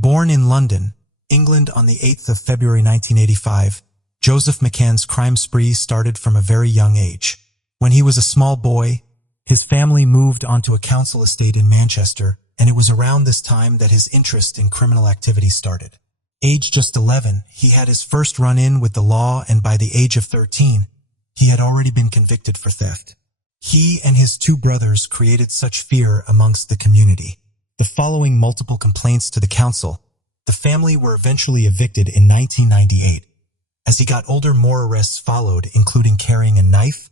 Born in London, England on the 8th of February 1985, Joseph McCann's crime spree started from a very young age. When he was a small boy, his family moved onto a council estate in Manchester, and it was around this time that his interest in criminal activity started. Aged just 11, he had his first run-in with the law, and by the age of 13, he had already been convicted for theft. He and his two brothers created such fear amongst the community. The following multiple complaints to the council, the family were eventually evicted in 1998. As he got older, more arrests followed, including carrying a knife,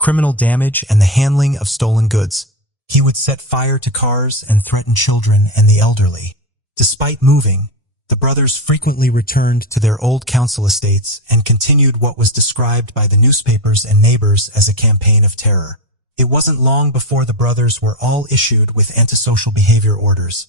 criminal damage, and the handling of stolen goods. He would set fire to cars and threaten children and the elderly. Despite moving, the brothers frequently returned to their old council estates and continued what was described by the newspapers and neighbors as a campaign of terror. It wasn't long before the brothers were all issued with antisocial behavior orders,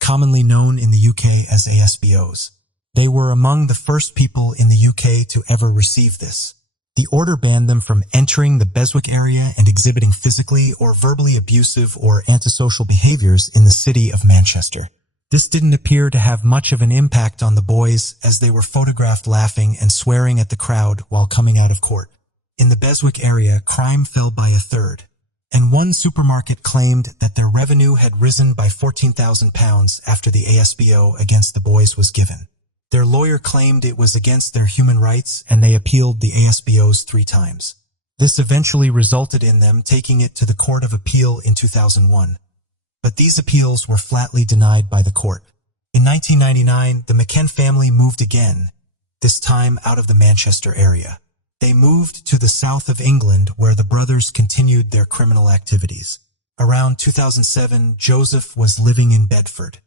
commonly known in the UK as ASBOs. They were among the first people in the UK to ever receive this. The order banned them from entering the Beswick area and exhibiting physically or verbally abusive or antisocial behaviors in the city of Manchester. This didn't appear to have much of an impact on the boys, as they were photographed laughing and swearing at the crowd while coming out of court. In the Beswick area, crime fell by a third, and one supermarket claimed that their revenue had risen by £14,000 after the ASBO against the boys was given. Their lawyer claimed it was against their human rights, and they appealed the ASBOs 3 times. This eventually resulted in them taking it to the Court of Appeal in 2001. But these appeals were flatly denied by the court. In 1999, the McCann family moved again, this time out of the Manchester area. They moved to the south of England, where the brothers continued their criminal activities. Around 2007, Joseph was living in Bedford.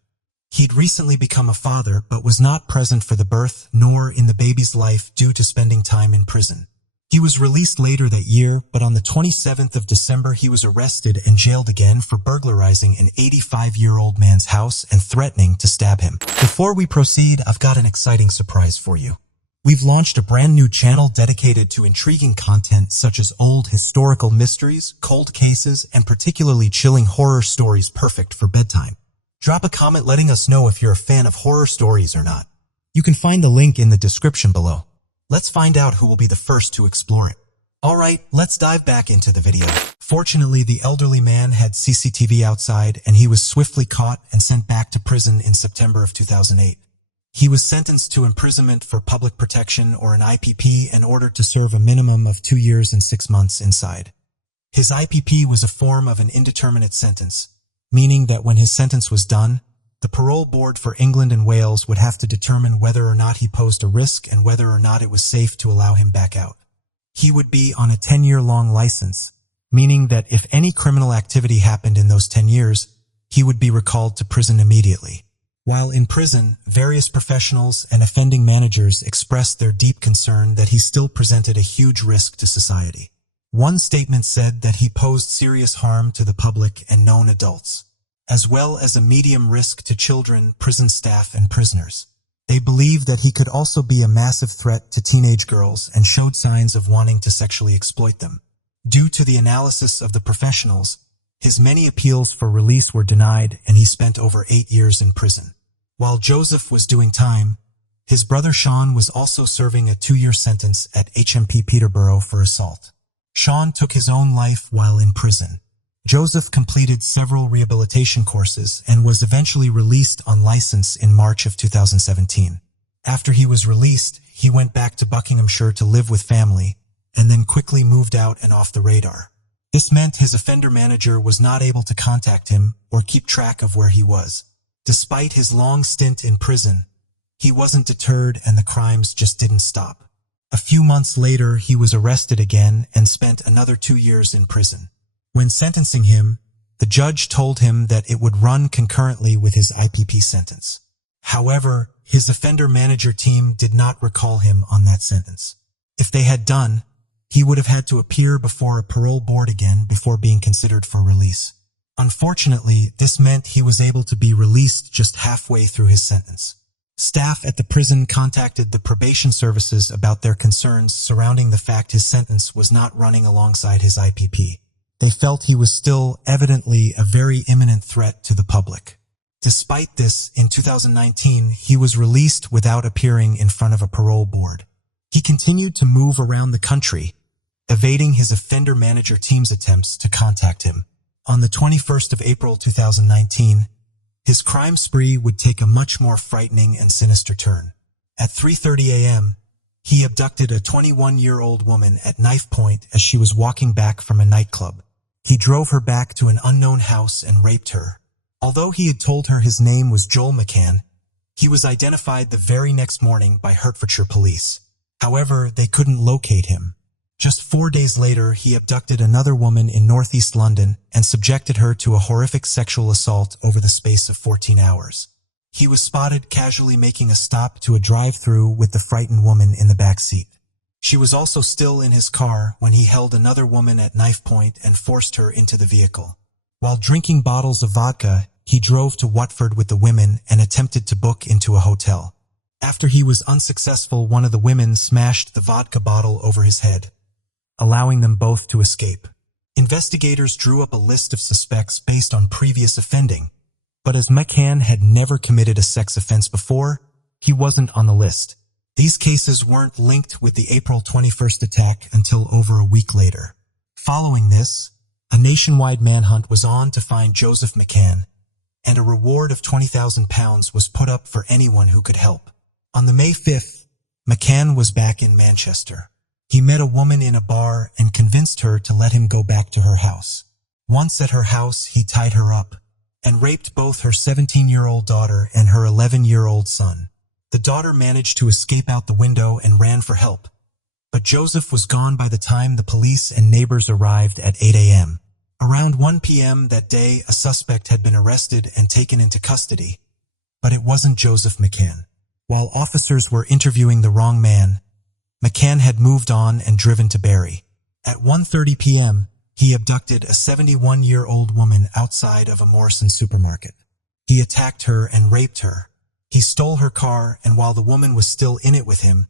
He'd recently become a father, but was not present for the birth nor in the baby's life due to spending time in prison. He was released later that year, but on the 27th of December he was arrested and jailed again for burglarizing an 85-year-old man's house and threatening to stab him. Before we proceed, I've got an exciting surprise for you. We've launched a brand new channel dedicated to intriguing content such as old historical mysteries, cold cases, and particularly chilling horror stories perfect for bedtime. Drop a comment letting us know if you're a fan of horror stories or not. You can find the link in the description below. Let's find out who will be the first to explore it. Alright, let's dive back into the video. Fortunately, the elderly man had CCTV outside, and he was swiftly caught and sent back to prison in September of 2008. He was sentenced to imprisonment for public protection, or an IPP, and ordered to serve a minimum of 2 years and 6 months inside. His IPP was a form of an indeterminate sentence, meaning that when his sentence was done, the parole board for England and Wales would have to determine whether or not he posed a risk and whether or not it was safe to allow him back out. He would be on a 10-year-long license, meaning that if any criminal activity happened in those 10 years, he would be recalled to prison immediately. While in prison, various professionals and offending managers expressed their deep concern that he still presented a huge risk to society. One statement said that he posed serious harm to the public and known adults, as well as a medium risk to children, prison staff, and prisoners. They believed that he could also be a massive threat to teenage girls and showed signs of wanting to sexually exploit them. Due to the analysis of the professionals, his many appeals for release were denied, and he spent over 8 years in prison. While Joseph was doing time, his brother Sean was also serving a 2-year sentence at HMP Peterborough for assault. Sean took his own life while in prison. Joseph completed several rehabilitation courses and was eventually released on license in March of 2017. After he was released, he went back to Buckinghamshire to live with family, and then quickly moved out and off the radar. This meant his offender manager was not able to contact him or keep track of where he was. Despite his long stint in prison, he wasn't deterred, and the crimes just didn't stop. A few months later, he was arrested again and spent another 2 years in prison. When sentencing him, the judge told him that it would run concurrently with his IPP sentence. However, his offender manager team did not recall him on that sentence. If they had done, he would have had to appear before a parole board again before being considered for release. Unfortunately, this meant he was able to be released just halfway through his sentence. Staff at the prison contacted the probation services about their concerns surrounding the fact his sentence was not running alongside his IPP. They felt he was still evidently a very imminent threat to the public. Despite this, in 2019, he was released without appearing in front of a parole board. He continued to move around the country, evading his offender manager team's attempts to contact him. On the 21st of April 2019, his crime spree would take a much more frightening and sinister turn. At 3:30 a.m., he abducted a 21-year-old woman at knife point as she was walking back from a nightclub. He drove her back to an unknown house and raped her. Although he had told her his name was Joel McCann, he was identified the very next morning by Hertfordshire police. However, they couldn't locate him. Just 4 days later, he abducted another woman in northeast London and subjected her to a horrific sexual assault over the space of 14 hours. He was spotted casually making a stop to a drive-thru with the frightened woman in the back seat. She was also still in his car when he held another woman at knife point and forced her into the vehicle. While drinking bottles of vodka, he drove to Watford with the women and attempted to book into a hotel. After he was unsuccessful, one of the women smashed the vodka bottle over his head, allowing them both to escape. Investigators drew up a list of suspects based on previous offending, but as McCann had never committed a sex offense before, he wasn't on the list. These cases weren't linked with the April 21st attack until over a week later. Following this, a nationwide manhunt was on to find Joseph McCann, and a reward of £20,000 was put up for anyone who could help. On the May 5th, McCann was back in Manchester. He met a woman in a bar and convinced her to let him go back to her house. Once at her house, he tied her up and raped both her 17-year-old daughter and her 11-year-old son. The daughter managed to escape out the window and ran for help, but Joseph was gone by the time the police and neighbors arrived at 8 a.m. Around 1 p.m. that day, a suspect had been arrested and taken into custody, but it wasn't Joseph McCann. While officers were interviewing the wrong man, McCann had moved on and driven to Bury. At 1:30 p.m., he abducted a 71-year-old woman outside of a Morrison supermarket. He attacked her and raped her. He stole her car, and while the woman was still in it with him,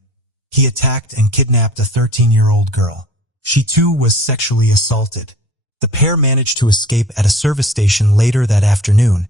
he attacked and kidnapped a 13-year-old girl. She too was sexually assaulted. The pair managed to escape at a service station later that afternoon,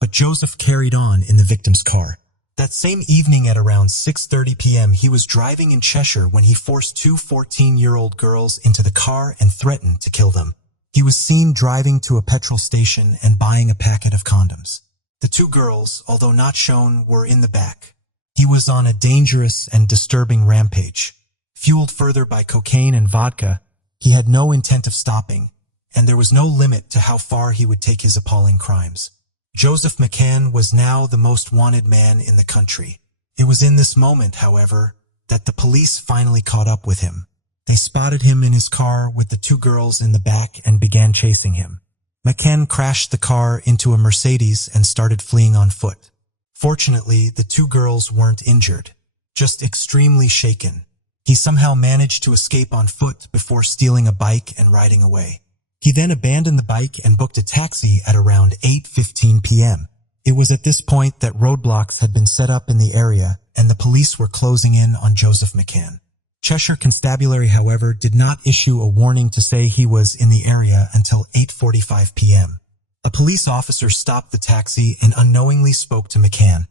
but Joseph carried on in the victim's car. That same evening at around 6:30 p.m., he was driving in Cheshire when he forced two 14-year-old girls into the car and threatened to kill them. He was seen driving to a petrol station and buying a packet of condoms. The two girls, although not shown, were in the back. He was on a dangerous and disturbing rampage. Fueled further by cocaine and vodka, he had no intent of stopping, and there was no limit to how far he would take his appalling crimes. Joseph McCann was now the most wanted man in the country. It was in this moment, however, that the police finally caught up with him. They spotted him in his car with the two girls in the back and began chasing him. McCann crashed the car into a Mercedes and started fleeing on foot. Fortunately, the two girls weren't injured, just extremely shaken. He somehow managed to escape on foot before stealing a bike and riding away. He then abandoned the bike and booked a taxi at around 8:15 p.m. It was at this point that roadblocks had been set up in the area and the police were closing in on Joseph McCann. Cheshire Constabulary, however, did not issue a warning to say he was in the area until 8:45 p.m. A police officer stopped the taxi and unknowingly spoke to McCann,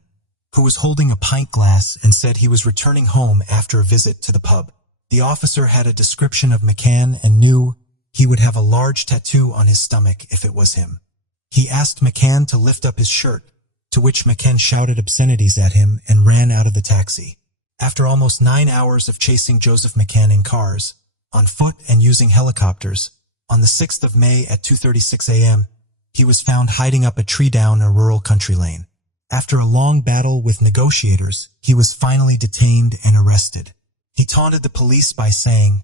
who was holding a pint glass, and said he was returning home after a visit to the pub. The officer had a description of McCann and knew he would have a large tattoo on his stomach if it was him. He asked McCann to lift up his shirt, to which McCann shouted obscenities at him and ran out of the taxi. After almost 9 hours of chasing Joseph McCann in cars, on foot and using helicopters, on the 6th of May at 2:36 a.m., he was found hiding up a tree down a rural country lane. After a long battle with negotiators, he was finally detained and arrested. He taunted the police by saying,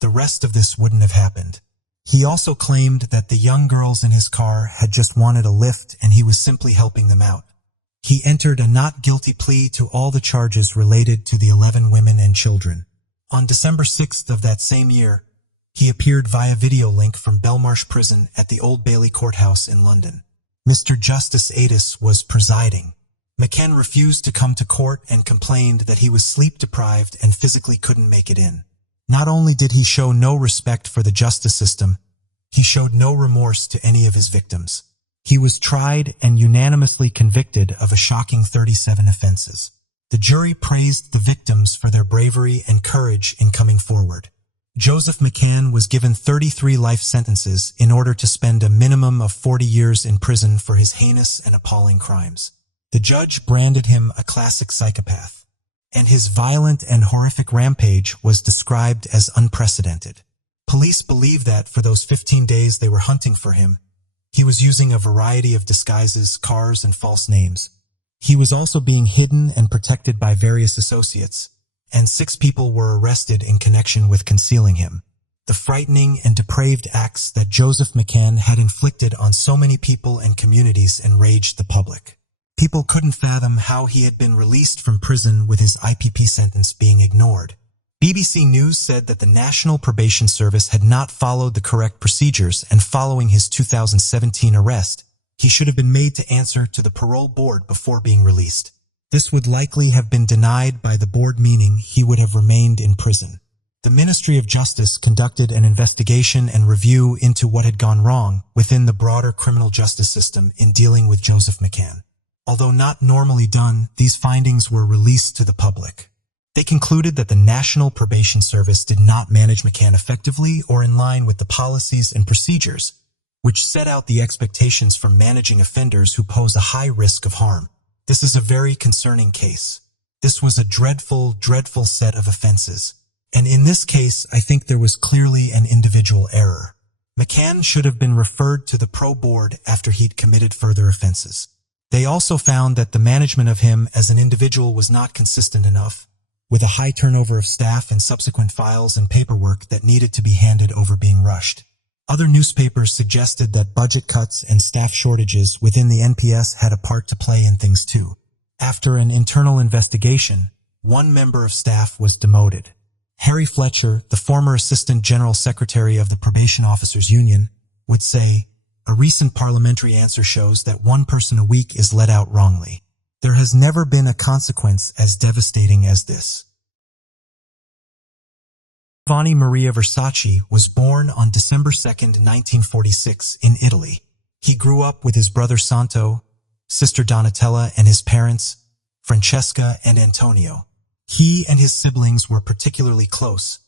"The rest of this wouldn't have happened." He also claimed that the young girls in his car had just wanted a lift and he was simply helping them out. He entered a not guilty plea to all the charges related to the 11 women and children. On December 6th of that same year, he appeared via video link from Belmarsh Prison at the Old Bailey Courthouse in London. Mr. Justice Adis was presiding. McCann refused to come to court and complained that he was sleep-deprived and physically couldn't make it in. Not only did he show no respect for the justice system, he showed no remorse to any of his victims. He was tried and unanimously convicted of a shocking 37 offenses. The jury praised the victims for their bravery and courage in coming forward. Joseph McCann was given 33 life sentences in order to spend a minimum of 40 years in prison for his heinous and appalling crimes. The judge branded him a classic psychopath, and his violent and horrific rampage was described as unprecedented. Police believe that for those 15 days they were hunting for him, he was using a variety of disguises, cars, and false names. He was also being hidden and protected by various associates, and 6 people were arrested in connection with concealing him. The frightening and depraved acts that Joseph McCann had inflicted on so many people and communities enraged the public. People couldn't fathom how he had been released from prison with his IPP sentence being ignored. BBC News said that the National Probation Service had not followed the correct procedures, and following his 2017 arrest, he should have been made to answer to the parole board before being released. This would likely have been denied by the board, meaning he would have remained in prison. The Ministry of Justice conducted an investigation and review into what had gone wrong within the broader criminal justice system in dealing with Joseph McCann. Although not normally done, these findings were released to the public. They concluded that the National Probation Service did not manage McCann effectively or in line with the policies and procedures, which set out the expectations for managing offenders who pose a high risk of harm. This is a very concerning case. This was a dreadful, dreadful set of offenses. And in this case, I think there was clearly an individual error. McCann should have been referred to the pro board after he'd committed further offenses. They also found that the management of him as an individual was not consistent enough, with a high turnover of staff and subsequent files and paperwork that needed to be handed over being rushed. Other newspapers suggested that budget cuts and staff shortages within the NPS had a part to play in things too. After an internal investigation, one member of staff was demoted. Harry Fletcher, the former Assistant General Secretary of the Probation Officers Union, would say, "A recent parliamentary answer shows that 1 person a week is let out wrongly. There has never been a consequence as devastating as this." Giovanni Maria Versace was born on December 2, 1946 in Italy. He grew up with his brother Santo, sister Donatella, and his parents, Francesca and Antonio. He and his siblings were particularly close,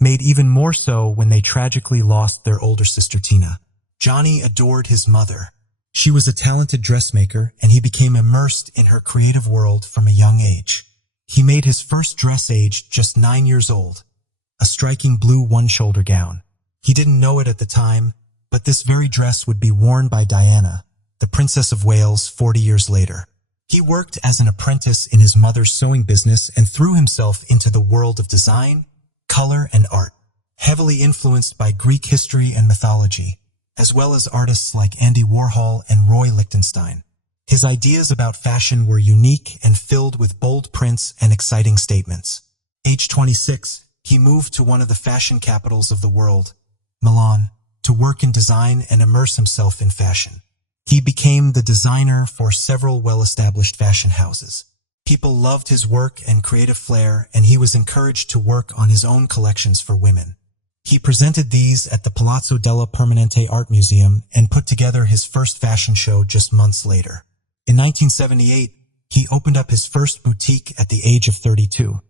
made even more so when they tragically lost their older sister Tina. Johnny adored his mother. She was a talented dressmaker, and he became immersed in her creative world from a young age. He made his first dress aged just 9 years old, a striking blue one-shoulder gown. He didn't know it at the time, but this very dress would be worn by Diana, the Princess of Wales, 40 years later. He worked as an apprentice in his mother's sewing business and threw himself into the world of design, color, and art, heavily influenced by Greek history and mythology, as well as artists like Andy Warhol and Roy Lichtenstein. His ideas about fashion were unique and filled with bold prints and exciting statements. Age 26, he moved to one of the fashion capitals of the world, Milan, to work in design and immerse himself in fashion. He became the designer for several well-established fashion houses. People loved his work and creative flair, and he was encouraged to work on his own collections for women. He presented these at the Palazzo della Permanente Art Museum and put together his first fashion show just months later. In 1978, he opened up his first boutique at the age of 32,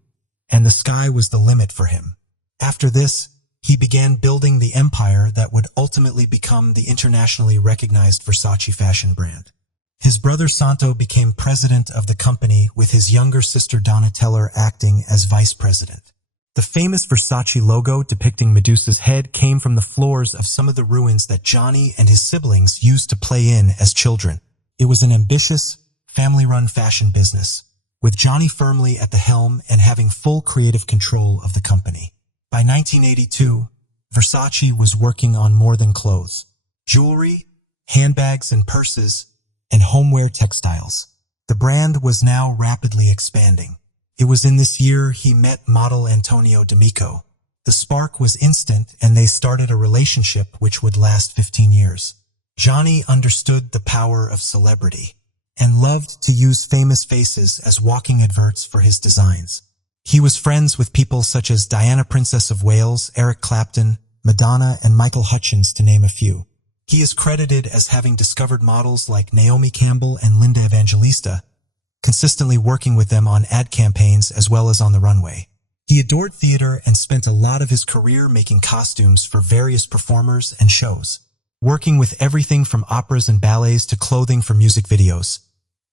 and the sky was the limit for him. After this, he began building the empire that would ultimately become the internationally recognized Versace fashion brand. His brother Santo became president of the company, with his younger sister Donatella acting as vice president. The famous Versace logo depicting Medusa's head came from the floors of some of the ruins that Johnny and his siblings used to play in as children. It was an ambitious, family-run fashion business, with Johnny firmly at the helm and having full creative control of the company. By 1982, Versace was working on more than clothes: jewelry, handbags and purses, and homeware textiles. The brand was now rapidly expanding. It was in this year he met model Antonio D'Amico. The spark was instant, and they started a relationship which would last 15 years. Johnny understood the power of celebrity and loved to use famous faces as walking adverts for his designs. He was friends with people such as Diana, Princess of Wales, Eric Clapton, Madonna, and Michael Hutchence, to name a few. He is credited as having discovered models like Naomi Campbell and Linda Evangelista, consistently working with them on ad campaigns as well as on the runway. He adored theater and spent a lot of his career making costumes for various performers and shows, working with everything from operas and ballets to clothing for music videos.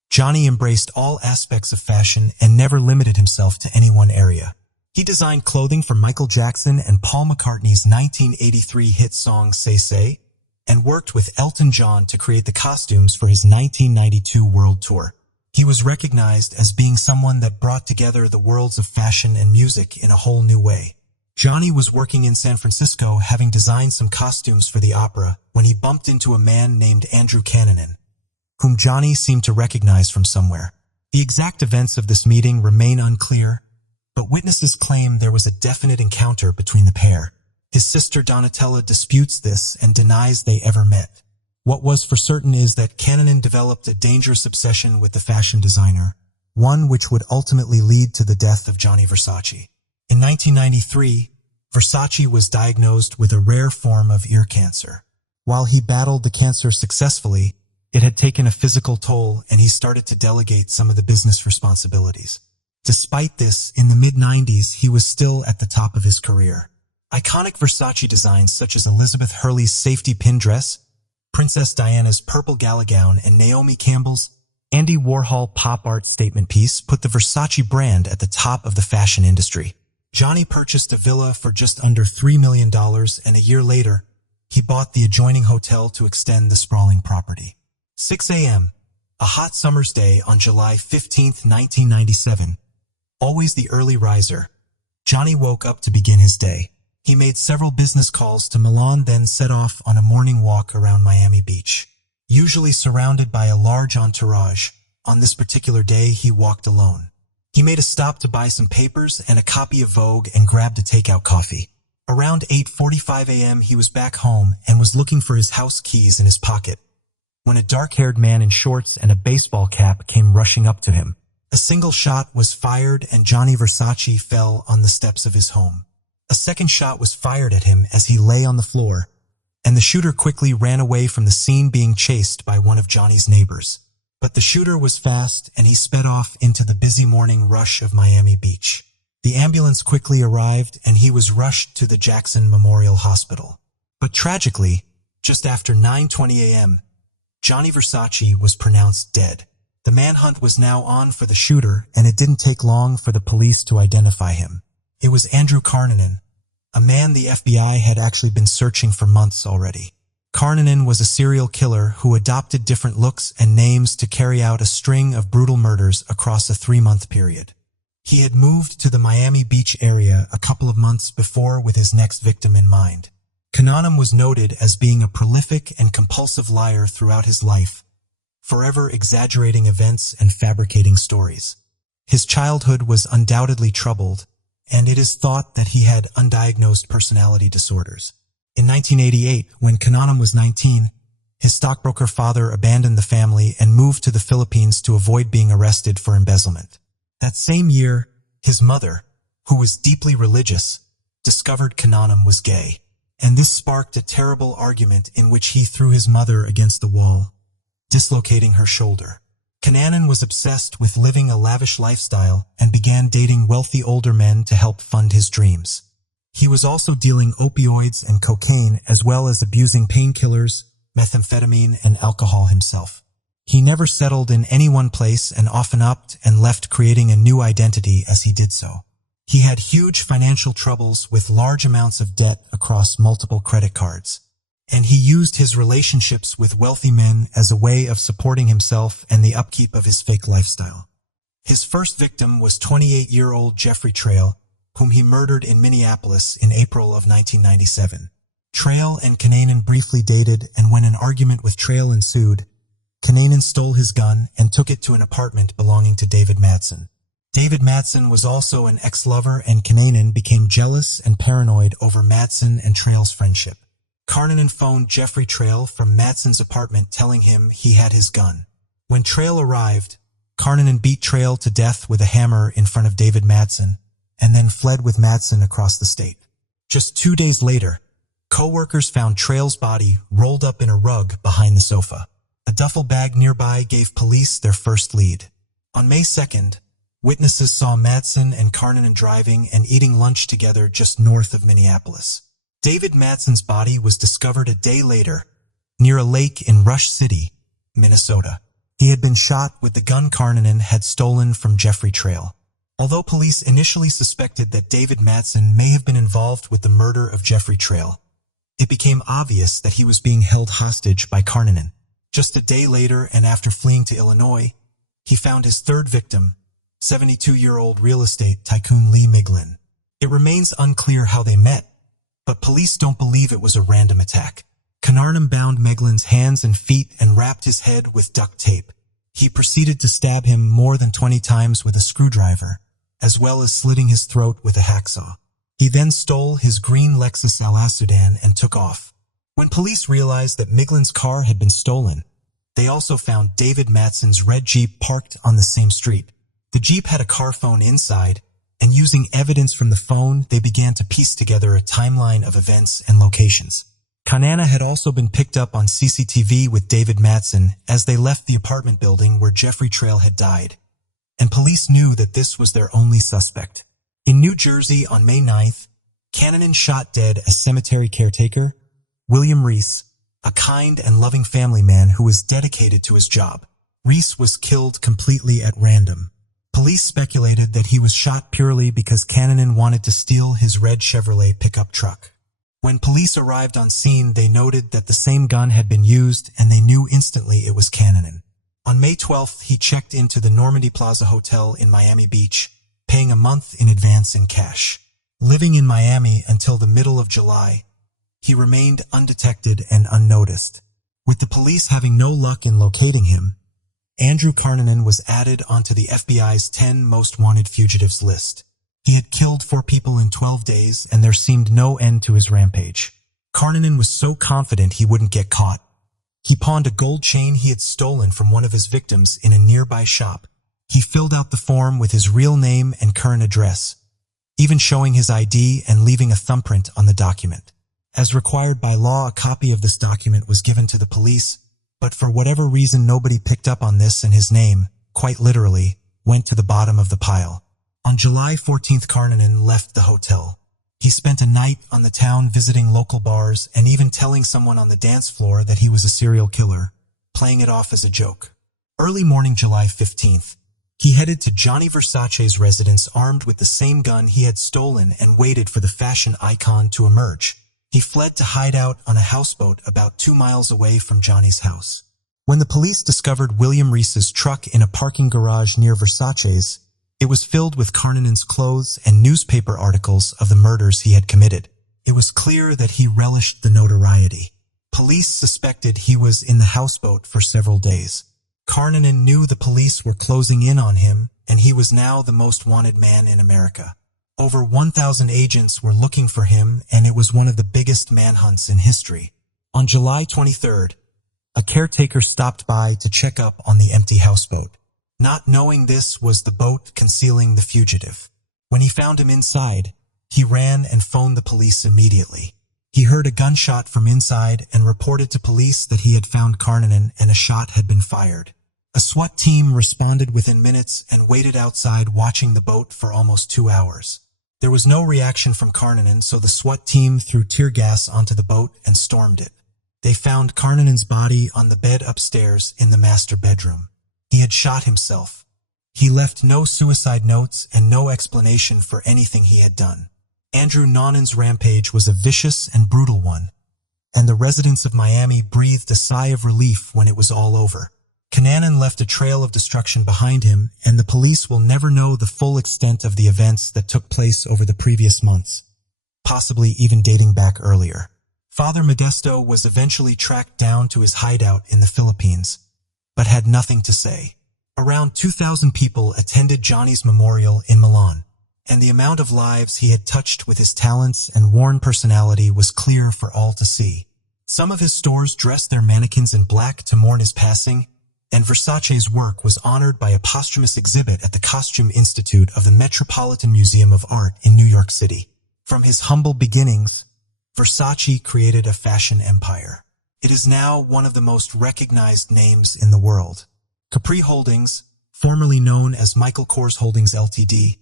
Johnny embraced all aspects of fashion and never limited himself to any one area. He designed clothing for Michael Jackson and Paul McCartney's 1983 hit song Say Say, and worked with Elton John to create the costumes for his 1992 world tour. He was recognized as being someone that brought together the worlds of fashion and music in a whole new way. Johnny was working in San Francisco having designed some costumes for the opera when he bumped into a man named Andrew Cananan, whom Johnny seemed to recognize from somewhere. The exact events of this meeting remain unclear, but witnesses claim there was a definite encounter between the pair. His sister Donatella disputes this and denies they ever met. What was for certain is that Cananan developed a dangerous obsession with the fashion designer, one which would ultimately lead to the death of Gianni Versace. In 1993, Versace was diagnosed with a rare form of ear cancer. While he battled the cancer successfully, it had taken a physical toll and he started to delegate some of the business responsibilities. Despite this, in the mid-90s, he was still at the top of his career. Iconic Versace designs such as Elizabeth Hurley's safety pin dress, Princess Diana's purple gala gown, and Naomi Campbell's Andy Warhol pop art statement piece put the Versace brand at the top of the fashion industry. Johnny purchased a villa for just under $3 million, and a year later, he bought the adjoining hotel to extend the sprawling property. 6 a.m., a hot summer's day on July 15, 1997. Always the early riser, Johnny woke up to begin his day. He made several business calls to Milan, then set off on a morning walk around Miami Beach. Usually surrounded by a large entourage, on this particular day he walked alone. He made a stop to buy some papers and a copy of Vogue and grabbed a takeout coffee. Around 8:45 a.m. he was back home and was looking for his house keys in his pocket, when a dark-haired man in shorts and a baseball cap came rushing up to him. A single shot was fired and Gianni Versace fell on the steps of his home. A second shot was fired at him as he lay on the floor, and the shooter quickly ran away from the scene, being chased by one of Johnny's neighbors. But the shooter was fast and he sped off into the busy morning rush of Miami Beach. The ambulance quickly arrived and he was rushed to the Jackson Memorial Hospital. But tragically, just after 9:20 a.m., Gianni Versace was pronounced dead. The manhunt was now on for the shooter, and it didn't take long for the police to identify him. It was Andrew Cananan, a man the FBI had actually been searching for months already. Cananan was a serial killer who adopted different looks and names to carry out a string of brutal murders across a 3-month period. He had moved to the Miami Beach area a couple of months before with his next victim in mind. Cananan was noted as being a prolific and compulsive liar throughout his life, forever exaggerating events and fabricating stories. His childhood was undoubtedly troubled, and it is thought that he had undiagnosed personality disorders. In 1988, when Cananan was 19, his stockbroker father abandoned the family and moved to the Philippines to avoid being arrested for embezzlement. That same year, his mother, who was deeply religious, discovered Cananan was gay, and this sparked a terrible argument in which he threw his mother against the wall, dislocating her shoulder. Cananan was obsessed with living a lavish lifestyle and began dating wealthy older men to help fund his dreams. He was also dealing opioids and cocaine, as well as abusing painkillers, methamphetamine, and alcohol himself. He never settled in any one place and often upped and left, creating a new identity as he did so. He had huge financial troubles with large amounts of debt across multiple credit cards, and he used his relationships with wealthy men as a way of supporting himself and the upkeep of his fake lifestyle. His first victim was 28-year-old Jeffrey Trail, whom he murdered in Minneapolis in April of 1997. Trail and Cananan briefly dated, and when an argument with Trail ensued, Cananan stole his gun and took it to an apartment belonging to David Madsen. David Madsen was also an ex-lover, and Cananan became jealous and paranoid over Madsen and Trail's friendship. Cananan phoned Jeffrey Trail from Madsen's apartment, telling him he had his gun. When Trail arrived, Cananan beat Trail to death with a hammer in front of David Madsen, and then fled with Madsen across the state. Just 2 days later, Co-workers found Trail's body rolled up in a rug behind the sofa. A duffel bag nearby gave police their first lead. On May 2nd, witnesses saw Madsen and Karnanen driving and eating lunch together just north of Minneapolis. David Madsen's body was discovered a day later near a lake in Rush City, Minnesota. He had been shot with the gun Karnanen had stolen from Jeffrey Trail. Although police initially suspected that David Madsen may have been involved with the murder of Jeffrey Trail, it became obvious that he was being held hostage by Karnanen. Just a day later, and after fleeing to Illinois, he found his third victim, 72-year-old real estate tycoon Lee Miglin. It remains unclear how they met, but police don't believe it was a random attack. Karnanen bound Miglin's hands and feet and wrapped his head with duct tape. He proceeded to stab him more than 20 times with a screwdriver, as well as slitting his throat with a hacksaw. He then stole his green Lexus LS sedan and took off. When police realized that Miglin's car had been stolen, they also found David Madsen's red Jeep parked on the same street. The Jeep had a car phone inside, and using evidence from the phone, they began to piece together a timeline of events and locations. Karnanen had also been picked up on CCTV with David Madsen as they left the apartment building where Jeffrey Trail had died, and police knew that this was their only suspect. In New Jersey on May 9th, Karnanen shot dead a cemetery caretaker, William Reese, a kind and loving family man who was dedicated to his job. Reese was killed completely at random. Police speculated that he was shot purely because Karnanen wanted to steal his red Chevrolet pickup truck. When police arrived on scene, they noted that the same gun had been used, and they knew instantly it was Karnanen. On May 12th, he checked into the Normandy Plaza Hotel in Miami Beach, paying a month in advance in cash. Living in Miami until the middle of July, he remained undetected and unnoticed. With the police having no luck in locating him, Andrew Karnanen was added onto the FBI's 10 most wanted fugitives list. He had killed 4 people in 12 days, and there seemed no end to his rampage. Karnanen was so confident he wouldn't get caught. He pawned a gold chain he had stolen from one of his victims in a nearby shop. He filled out the form with his real name and current address, even showing his ID and leaving a thumbprint on the document. As required by law, a copy of this document was given to the police, but for whatever reason nobody picked up on this, and his name, quite literally, went to the bottom of the pile. On July 14th, Karnanen left the hotel. He spent a night on the town visiting local bars and even telling someone on the dance floor that he was a serial killer, playing it off as a joke. Early morning July 15th, he headed to Gianni Versace's residence armed with the same gun he had stolen and waited for the fashion icon to emerge. He fled to hide out on a houseboat about 2 miles away from Gianni's house. When the police discovered William Reese's truck in a parking garage near Versace's, it was filled with Karnanen's clothes and newspaper articles of the murders he had committed. It was clear that he relished the notoriety. Police suspected he was in the houseboat for several days. Karnanen knew the police were closing in on him, and he was now the most wanted man in America. Over 1,000 agents were looking for him, and it was one of the biggest manhunts in history. On July 23rd, a caretaker stopped by to check up on the empty houseboat. Not knowing this was the boat concealing the fugitive. When he found him inside, he ran and phoned the police immediately. He heard a gunshot from inside and reported to police that he had found Karnanen and a shot had been fired. A SWAT team responded within minutes and waited outside watching the boat for almost 2 hours. There was no reaction from Karnanen, so the SWAT team threw tear gas onto the boat and stormed it. They found Karnanen's body on the bed upstairs in the master bedroom. He had shot himself. He left no suicide notes and no explanation for anything he had done. Andrew Karnanen's rampage was a vicious and brutal one, and the residents of Miami breathed a sigh of relief when it was all over. Karnanen left a trail of destruction behind him, and the police will never know the full extent of the events that took place over the previous months, possibly even dating back earlier. Father Modesto was eventually tracked down to his hideout in the Philippines, but had nothing to say. Around 2,000 people attended Johnny's memorial in Milan, and the amount of lives he had touched with his talents and worn personality was clear for all to see. Some of his stores dressed their mannequins in black to mourn his passing, and Versace's work was honored by a posthumous exhibit at the Costume Institute of the Metropolitan Museum of Art in New York City. From his humble beginnings, Versace created a fashion empire. It is now one of the most recognized names in the world. Capri Holdings, formerly known as Michael Kors Holdings Ltd.,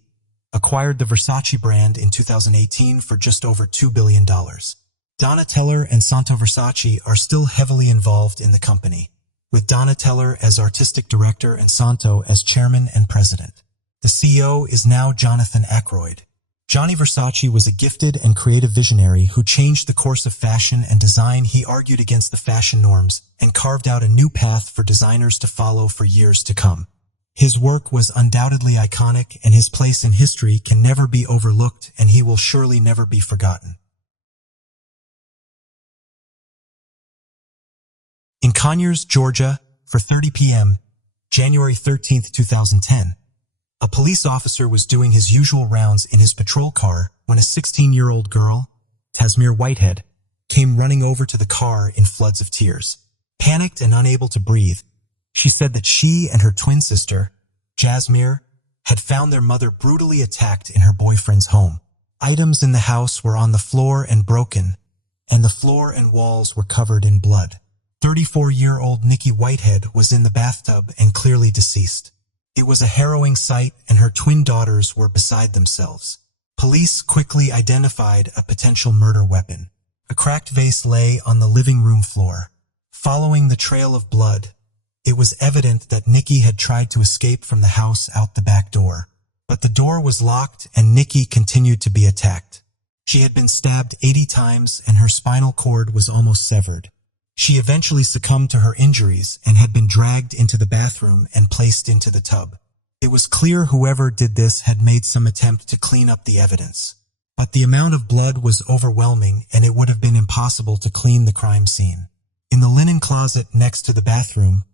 acquired the Versace brand in 2018 for just over $2 billion. Donatella and Santo Versace are still heavily involved in the company, with Donatella as artistic director and Santo as chairman and president. The CEO is now Jonathan Ackroyd. Gianni Versace was a gifted and creative visionary who changed the course of fashion and design. He argued against the fashion norms and carved out a new path for designers to follow for years to come. His work was undoubtedly iconic, and his place in history can never be overlooked, and he will surely never be forgotten. In Conyers, Georgia, for 30 p.m., January 13, 2010, a police officer was doing his usual rounds in his patrol car when a 16-year-old girl, Tasmir Whitehead, came running over to the car in floods of tears. Panicked and unable to breathe, she said that she and her twin sister, Jasmir, had found their mother brutally attacked in her boyfriend's home. Items in the house were on the floor and broken, and the floor and walls were covered in blood. 34-year-old Nikki Whitehead was in the bathtub and clearly deceased. It was a harrowing sight, and her twin daughters were beside themselves. Police quickly identified a potential murder weapon. A cracked vase lay on the living room floor. Following the trail of blood, it was evident that Nikki had tried to escape from the house out the back door. But the door was locked, and Nikki continued to be attacked. She had been stabbed 80 times, and her spinal cord was almost severed. She eventually succumbed to her injuries and had been dragged into the bathroom and placed into the tub. It was clear whoever did this had made some attempt to clean up the evidence. But the amount of blood was overwhelming, and it would have been impossible to clean the crime scene. In the linen closet next to the bathroom,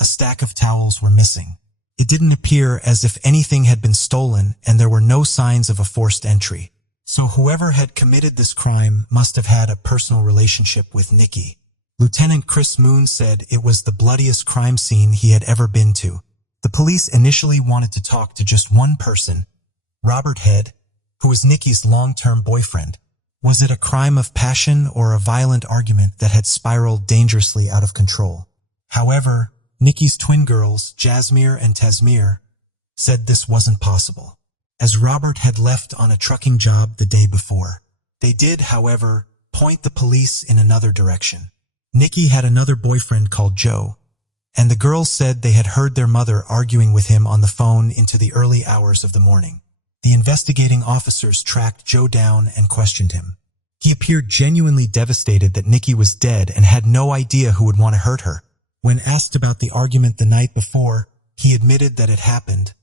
a stack of towels were missing. It didn't appear as if anything had been stolen, and there were no signs of a forced entry. So whoever had committed this crime must have had a personal relationship with Nikki. Lieutenant Chris Moon said it was the bloodiest crime scene he had ever been to. The police initially wanted to talk to just one person, Robert Head, who was Nikki's long-term boyfriend. Was it a crime of passion or a violent argument that had spiraled dangerously out of control? However, Nikki's twin girls, Jasmir and Tasmir, said this wasn't possible, as Robert had left on a trucking job the day before. They did, however, point the police in another direction. Nikki had another boyfriend called Joe, and the girls said they had heard their mother arguing with him on the phone into the early hours of the morning. The investigating officers tracked Joe down and questioned him. He appeared genuinely devastated that Nikki was dead and had no idea who would want to hurt her. When asked about the argument the night before, he admitted that it happened,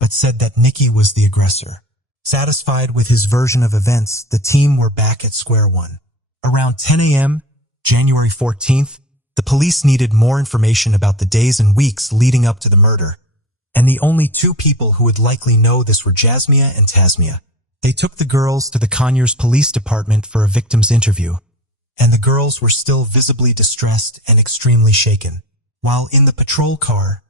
but said that Nikki was the aggressor. Satisfied with his version of events, the team were back at square one. Around 10 a.m., January 14th, the police needed more information about the days and weeks leading up to the murder, and the only two people who would likely know this were Jasmia and Tasmia. They took the girls to the Conyers Police Department for a victim's interview, and the girls were still visibly distressed and extremely shaken. While in the patrol car,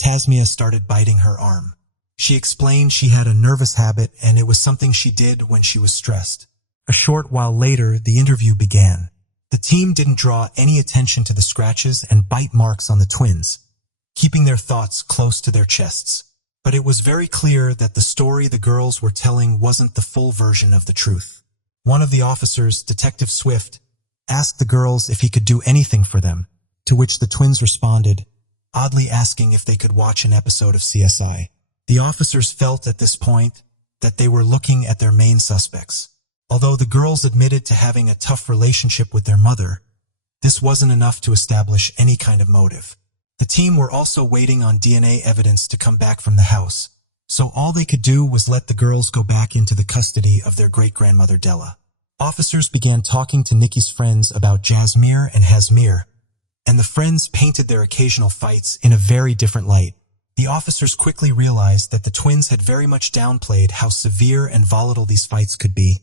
Tasmia started biting her arm. She explained she had a nervous habit and it was something she did when she was stressed. A short while later, the interview began. The team didn't draw any attention to the scratches and bite marks on the twins, keeping their thoughts close to their chests. But it was very clear that the story the girls were telling wasn't the full version of the truth. One of the officers, Detective Swift, asked the girls if he could do anything for them, to which the twins responded, oddly asking if they could watch an episode of CSI. The officers felt at this point that they were looking at their main suspects. Although the girls admitted to having a tough relationship with their mother, this wasn't enough to establish any kind of motive. The team were also waiting on DNA evidence to come back from the house, so all they could do was let the girls go back into the custody of their great-grandmother Della. Officers began talking to Nikki's friends about Jasmir and Hasmir, and the friends painted their occasional fights in a very different light. The officers quickly realized that the twins had very much downplayed how severe and volatile these fights could be,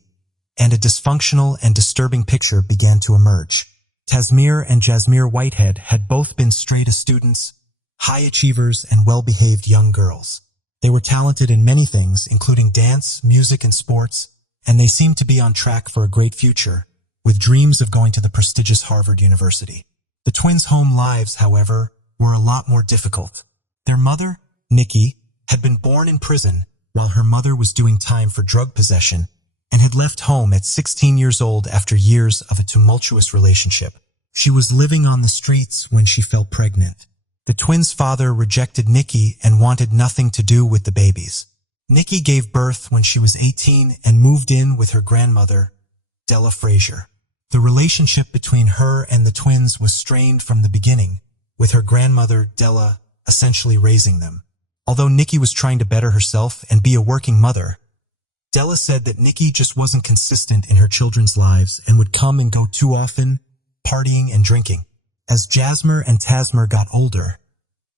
and a dysfunctional and disturbing picture began to emerge. Tasmir and Jasmir Whitehead had both been straight-A students, high achievers, and well-behaved young girls. They were talented in many things, including dance, music, and sports, and they seemed to be on track for a great future. with dreams of going to the prestigious Harvard University. The twins' home lives, however, were a lot more difficult. Their mother, Nikki, had been born in prison while her mother was doing time for drug possession and had left home at 16 years old after years of a tumultuous relationship. She was living on the streets when she fell pregnant. The twins' father rejected Nikki and wanted nothing to do with the babies. Nikki gave birth when she was 18 and moved in with her grandmother, Della Frazier. The relationship between her and the twins was strained from the beginning, with her grandmother, Della, essentially raising them. Although Nikki was trying to better herself and be a working mother, Della said that Nikki just wasn't consistent in her children's lives and would come and go too often, partying and drinking. As Jasmer and Tasmer got older,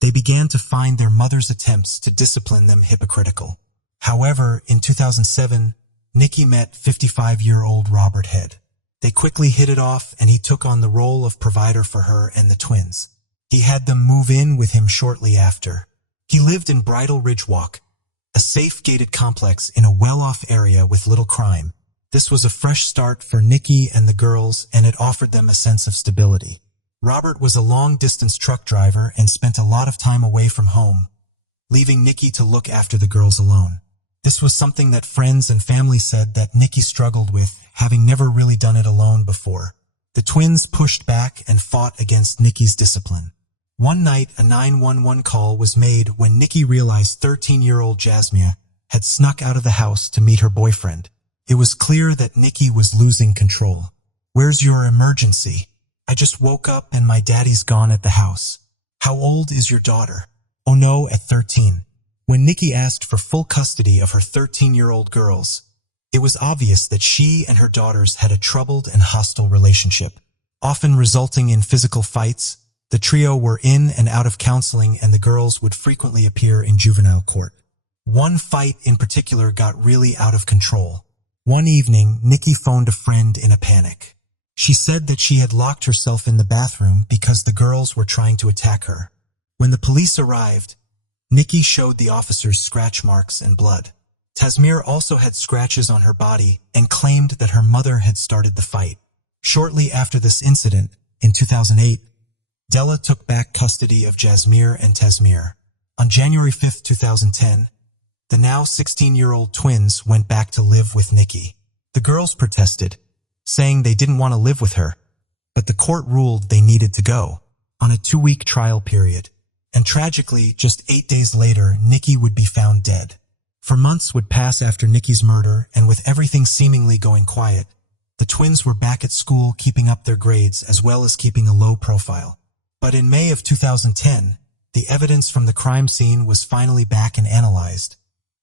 they began to find their mother's attempts to discipline them hypocritical. However, in 2007, Nikki met 55-year-old Robert Head. They quickly hit it off and he took on the role of provider for her and the twins. He had them move in with him shortly after. He lived in Bridal Ridge Walk, a safe gated complex in a well-off area with little crime. This was a fresh start for Nikki and the girls, and it offered them a sense of stability. Robert was a long-distance truck driver and spent a lot of time away from home, leaving Nikki to look after the girls alone. This was something that friends and family said that Nikki struggled with, having never really done it alone before. The twins pushed back and fought against Nikki's discipline. One night, a 911 call was made when Nikki realized 13-year-old Jasmine had snuck out of the house to meet her boyfriend. It was clear that Nikki was losing control. "Where's your emergency? I just woke up and my daddy's gone at the house." "How old is your daughter?" "Oh no, at 13. When Nikki asked for full custody of her 13-year-old girls, it was obvious that she and her daughters had a troubled and hostile relationship, often resulting in physical fights. The trio were in and out of counseling, and the girls would frequently appear in juvenile court. One fight in particular got really out of control. One evening, Nikki phoned a friend in a panic. She said that she had locked herself in the bathroom because the girls were trying to attack her. When the police arrived, Nikki showed the officers scratch marks and blood. Tasmir also had scratches on her body and claimed that her mother had started the fight. Shortly after this incident, in 2008, Della took back custody of Jasmir and Tasmir. On January 5, 2010, the now 16-year-old twins went back to live with Nikki. The girls protested, saying they didn't want to live with her, but the court ruled they needed to go on a 2-week trial period. And tragically, just 8 days later, Nikki would be found dead. For months would pass after Nikki's murder, and with everything seemingly going quiet, the twins were back at school keeping up their grades as well as keeping a low profile. But in May of 2010, the evidence from the crime scene was finally back and analyzed,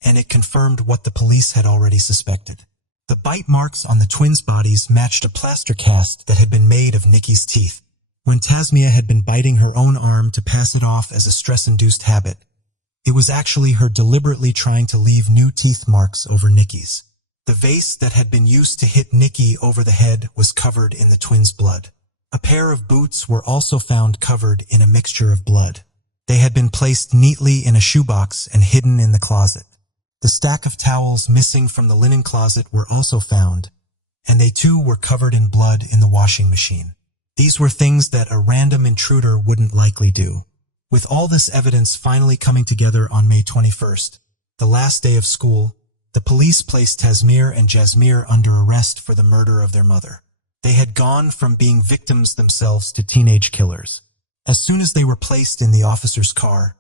and it confirmed what the police had already suspected. The bite marks on the twins' bodies matched a plaster cast that had been made of Nikki's teeth. When Tasmia had been biting her own arm to pass it off as a stress-induced habit, it was actually her deliberately trying to leave new teeth marks over Nikki's. The vase that had been used to hit Nikki over the head was covered in the twins' blood. A pair of boots were also found covered in a mixture of blood. They had been placed neatly in a shoebox and hidden in the closet. The stack of towels missing from the linen closet were also found, and they too were covered in blood in the washing machine. These were things that a random intruder wouldn't likely do. With all this evidence finally coming together on May 21st, the last day of school, the police placed Tasmir and Jasmir under arrest for the murder of their mother. They had gone from being victims themselves to teenage killers. As soon as they were placed in the officer's car,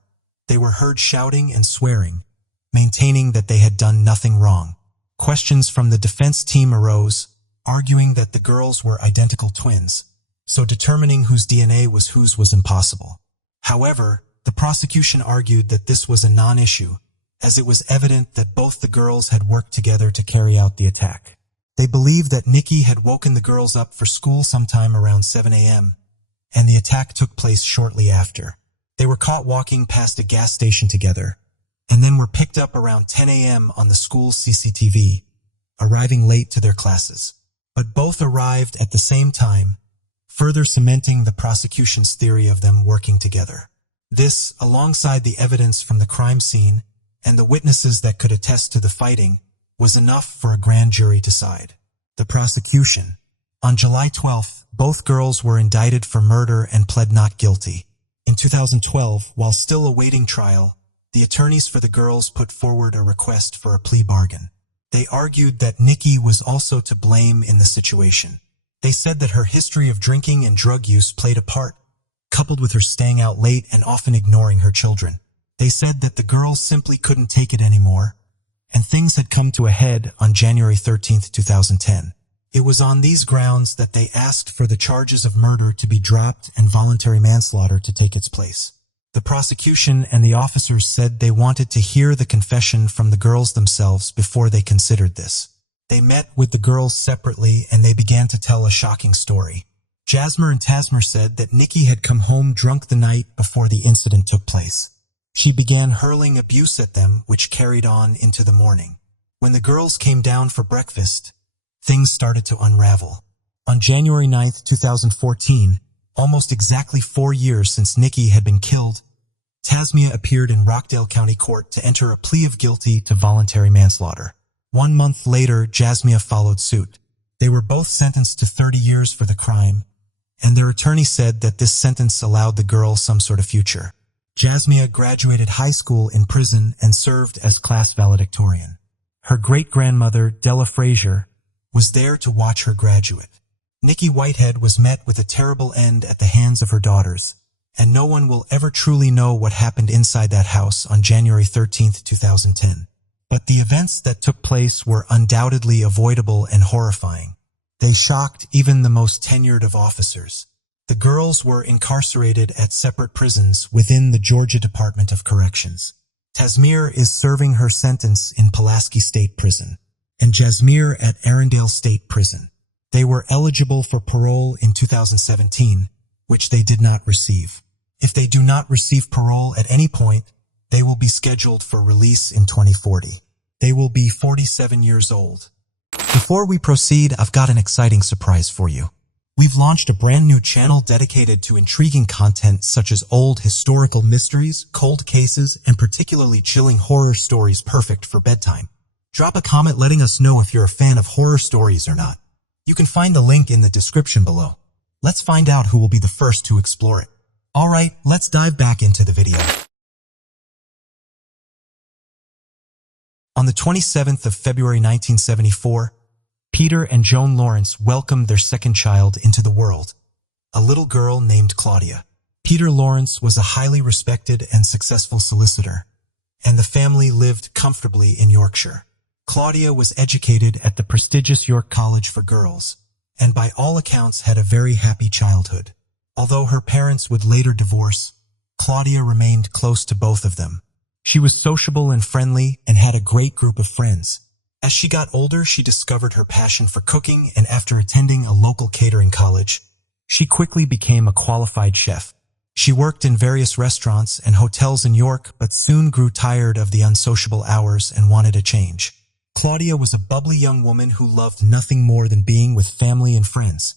they were heard shouting and swearing, maintaining that they had done nothing wrong. Questions from the defense team arose, arguing that the girls were identical twins, so determining whose DNA was whose was impossible. However, the prosecution argued that this was a non-issue, as it was evident that both the girls had worked together to carry out the attack. They believed that Nikki had woken the girls up for school sometime around 7 a.m., and the attack took place shortly after. They were caught walking past a gas station together, and then were picked up around 10 a.m. on the school's CCTV, arriving late to their classes. But both arrived at the same time, further cementing the prosecution's theory of them working together. This, alongside the evidence from the crime scene and the witnesses that could attest to the fighting, was enough for a grand jury to side. The prosecution, On July 12th, both girls were indicted for murder and pled not guilty. In 2012, while still awaiting trial, the attorneys for the girls put forward a request for a plea bargain. They argued that Nikki was also to blame in the situation. They said that her history of drinking and drug use played a part, coupled with her staying out late and often ignoring her children. They said that the girls simply couldn't take it anymore, and things had come to a head on January 13, 2010. It was on these grounds that they asked for the charges of murder to be dropped and voluntary manslaughter to take its place. The prosecution and the officers said they wanted to hear the confession from the girls themselves before they considered this. They met with the girls separately and they began to tell a shocking story. Jasmer and Tasmer said that Nikki had come home drunk the night before the incident took place. She began hurling abuse at them, which carried on into the morning. When the girls came down for breakfast, things started to unravel. On January 9, 2014, almost exactly 4 years since Nikki had been killed, Tasmia appeared in Rockdale County Court to enter a plea of guilty to voluntary manslaughter. 1 month later, Jasmia followed suit. They were both sentenced to 30 years for the crime, and their attorney said that this sentence allowed the girl some sort of future. Jasmia graduated high school in prison and served as class valedictorian. Her great-grandmother, Della Frazier, was there to watch her graduate. Nikki Whitehead was met with a terrible end at the hands of her daughters, and no one will ever truly know what happened inside that house on January 13, 2010. But the events that took place were undoubtedly avoidable and horrifying. They shocked even the most tenured of officers. The girls were incarcerated at separate prisons within the Georgia Department of Corrections. Tasmir is serving her sentence in Pulaski State Prison, and Jasmir at Arundel State Prison. They were eligible for parole in 2017, which they did not receive. If they do not receive parole at any point, they will be scheduled for release in 2040. They will be 47 years old. Before we proceed, I've got an exciting surprise for you. We've launched a brand new channel dedicated to intriguing content such as old historical mysteries, cold cases, and particularly chilling horror stories perfect for bedtime. Drop a comment letting us know if you're a fan of horror stories or not. You can find the link in the description below. Let's find out who will be the first to explore it. Alright, let's dive back into the video. On the 27th of February 1974, Peter and Joan Lawrence welcomed their second child into the world, a little girl named Claudia. Peter Lawrence was a highly respected and successful solicitor, and the family lived comfortably in Yorkshire. Claudia was educated at the prestigious York College for Girls, and by all accounts had a very happy childhood. Although her parents would later divorce, Claudia remained close to both of them. She was sociable and friendly and had a great group of friends. As she got older, she discovered her passion for cooking, and after attending a local catering college, she quickly became a qualified chef. She worked in various restaurants and hotels in York, but soon grew tired of the unsociable hours and wanted a change. Claudia was a bubbly young woman who loved nothing more than being with family and friends.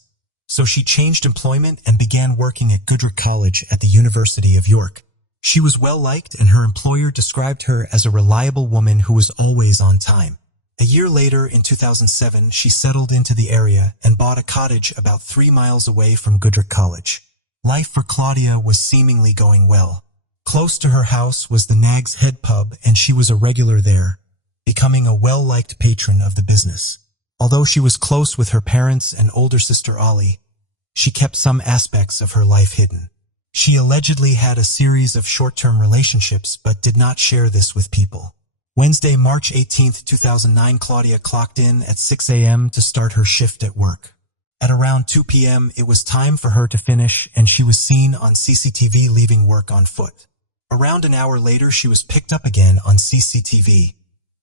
So she changed employment and began working at Goodricke College at the University of York. She was well-liked, and her employer described her as a reliable woman who was always on time. A year later, in 2007, she settled into the area and bought a cottage about 3 miles away from Goodricke College. Life for Claudia was seemingly going well. Close to her house was the Nag's Head pub, and she was a regular there, becoming a well-liked patron of the business. Although she was close with her parents and older sister Ollie, she kept some aspects of her life hidden. She allegedly had a series of short-term relationships but did not share this with people. Wednesday, March 18, 2009, Claudia clocked in at 6 a.m. to start her shift at work. At around 2 p.m., it was time for her to finish, and she was seen on CCTV leaving work on foot. Around an hour later, she was picked up again on CCTV,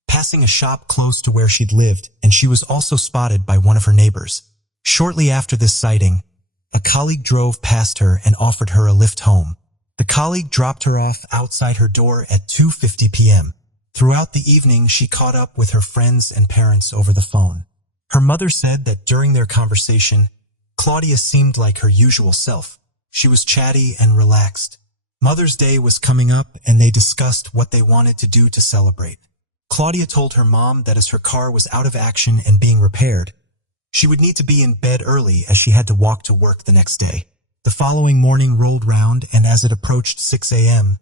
passing a shop close to where she'd lived, and she was also spotted by one of her neighbors. Shortly after this sighting, a colleague drove past her and offered her a lift home. The colleague dropped her off outside her door at 2:50 p.m. Throughout the evening, she caught up with her friends and parents over the phone. Her mother said that during their conversation, Claudia seemed like her usual self. She was chatty and relaxed. Mother's Day was coming up, and they discussed what they wanted to do to celebrate. Claudia told her mom that as her car was out of action and being repaired, She would need to be in bed early as she had to walk to work the next day. The following morning rolled round, and as it approached 6 a.m.,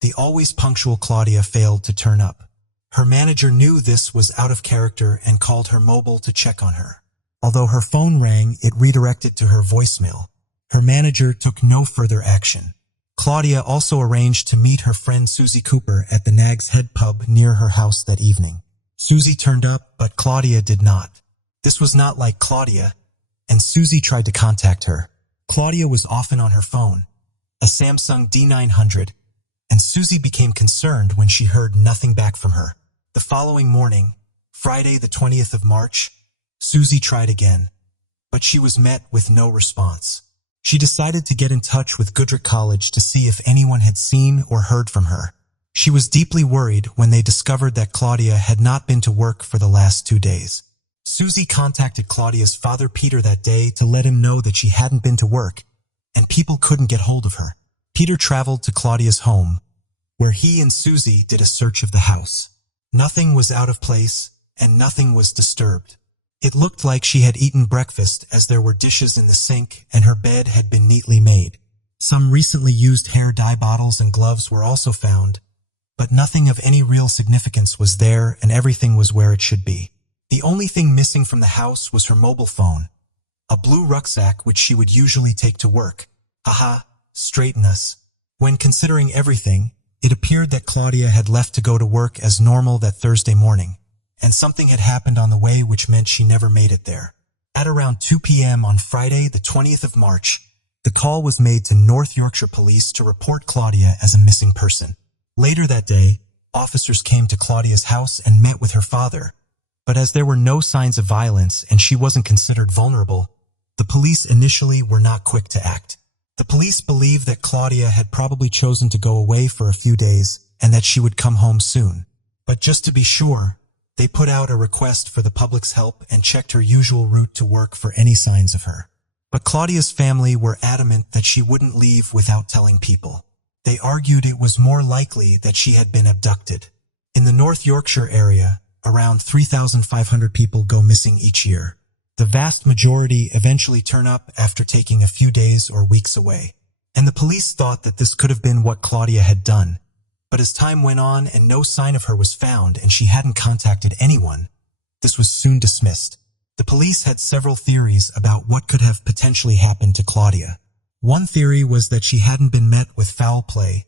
the always punctual Claudia failed to turn up. Her manager knew this was out of character and called her mobile to check on her. Although her phone rang, it redirected to her voicemail. Her manager took no further action. Claudia also arranged to meet her friend Susie Cooper at the Nag's Head pub near her house that evening. Susie turned up, but Claudia did not. This was not like Claudia, and Susie tried to contact her. Claudia was often on her phone, a Samsung D900, and Susie became concerned when she heard nothing back from her. The following morning, Friday the 20th of March, Susie tried again, but she was met with no response. She decided to get in touch with Goodrich College to see if anyone had seen or heard from her. She was deeply worried when they discovered that Claudia had not been to work for the last 2 days. Susie contacted Claudia's father Peter that day to let him know that she hadn't been to work, and people couldn't get hold of her. Peter traveled to Claudia's home, where he and Susie did a search of the house. Nothing was out of place, and nothing was disturbed. It looked like she had eaten breakfast, as there were dishes in the sink and her bed had been neatly made. Some recently used hair dye bottles and gloves were also found, but nothing of any real significance was there, and everything was where it should be. The only thing missing from the house was her mobile phone, a blue rucksack which she would usually take to work. Haha, straighten us. When considering everything, it appeared that Claudia had left to go to work as normal that Thursday morning, and something had happened on the way which meant she never made it there. At around 2 p.m. on Friday, the 20th of March, the call was made to North Yorkshire Police to report Claudia as a missing person. Later that day, officers came to Claudia's house and met with her father, but as there were no signs of violence and she wasn't considered vulnerable, the police initially were not quick to act. The police believed that Claudia had probably chosen to go away for a few days and that she would come home soon. But just to be sure, they put out a request for the public's help and checked her usual route to work for any signs of her. But Claudia's family were adamant that she wouldn't leave without telling people. They argued it was more likely that she had been abducted. In the North Yorkshire area, around 3,500 people go missing each year. The vast majority eventually turn up after taking a few days or weeks away. And the police thought that this could have been what Claudia had done. But as time went on and no sign of her was found and she hadn't contacted anyone, this was soon dismissed. The police had several theories about what could have potentially happened to Claudia. One theory was that she hadn't been met with foul play,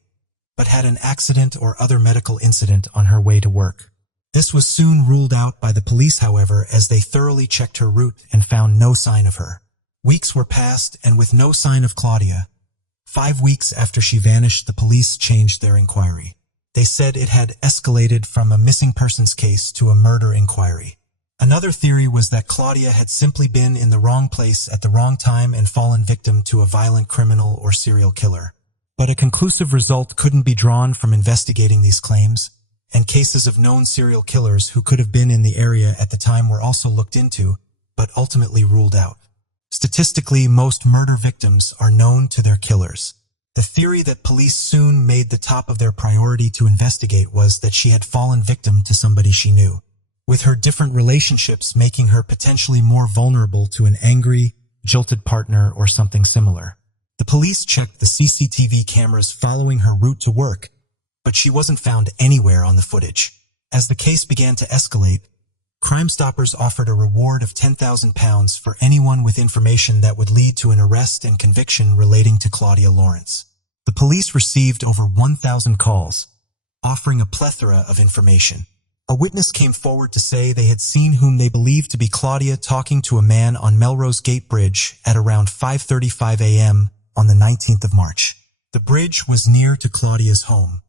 but had an accident or other medical incident on her way to work. This was soon ruled out by the police, however, as they thoroughly checked her route and found no sign of her. Weeks were passed, and with no sign of Claudia, 5 weeks after she vanished, the police changed their inquiry. They said it had escalated from a missing persons case to a murder inquiry. Another theory was that Claudia had simply been in the wrong place at the wrong time and fallen victim to a violent criminal or serial killer. But a conclusive result couldn't be drawn from investigating these claims, and cases of known serial killers who could have been in the area at the time were also looked into, but ultimately ruled out. Statistically, most murder victims are known to their killers. The theory that police soon made the top of their priority to investigate was that she had fallen victim to somebody she knew, with her different relationships making her potentially more vulnerable to an angry, jilted partner or something similar. The police checked the CCTV cameras following her route to work, but she wasn't found anywhere on the footage. As the case began to escalate, Crime Stoppers offered a reward of £10,000 for anyone with information that would lead to an arrest and conviction relating to Claudia Lawrence. The police received over 1,000 calls, offering a plethora of information. A witness came forward to say they had seen whom they believed to be Claudia talking to a man on Melrose Gate Bridge at around 5:35 a.m. on the 19th of March. The bridge was near to Claudia's home.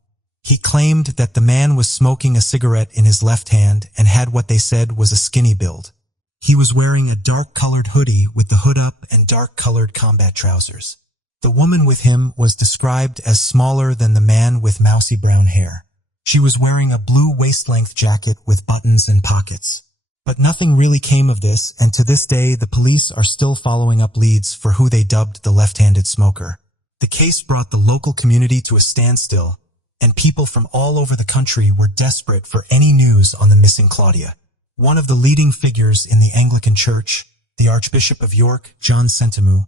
He claimed that the man was smoking a cigarette in his left hand and had what they said was a skinny build. He was wearing a dark-colored hoodie with the hood up and dark-colored combat trousers. The woman with him was described as smaller than the man with mousy brown hair. She was wearing a blue waist-length jacket with buttons and pockets. But nothing really came of this, and to this day the police are still following up leads for who they dubbed the left-handed smoker. The case brought the local community to a standstill, and people from all over the country were desperate for any news on the missing Claudia. One of the leading figures in the Anglican Church, the Archbishop of York, John Sentamu,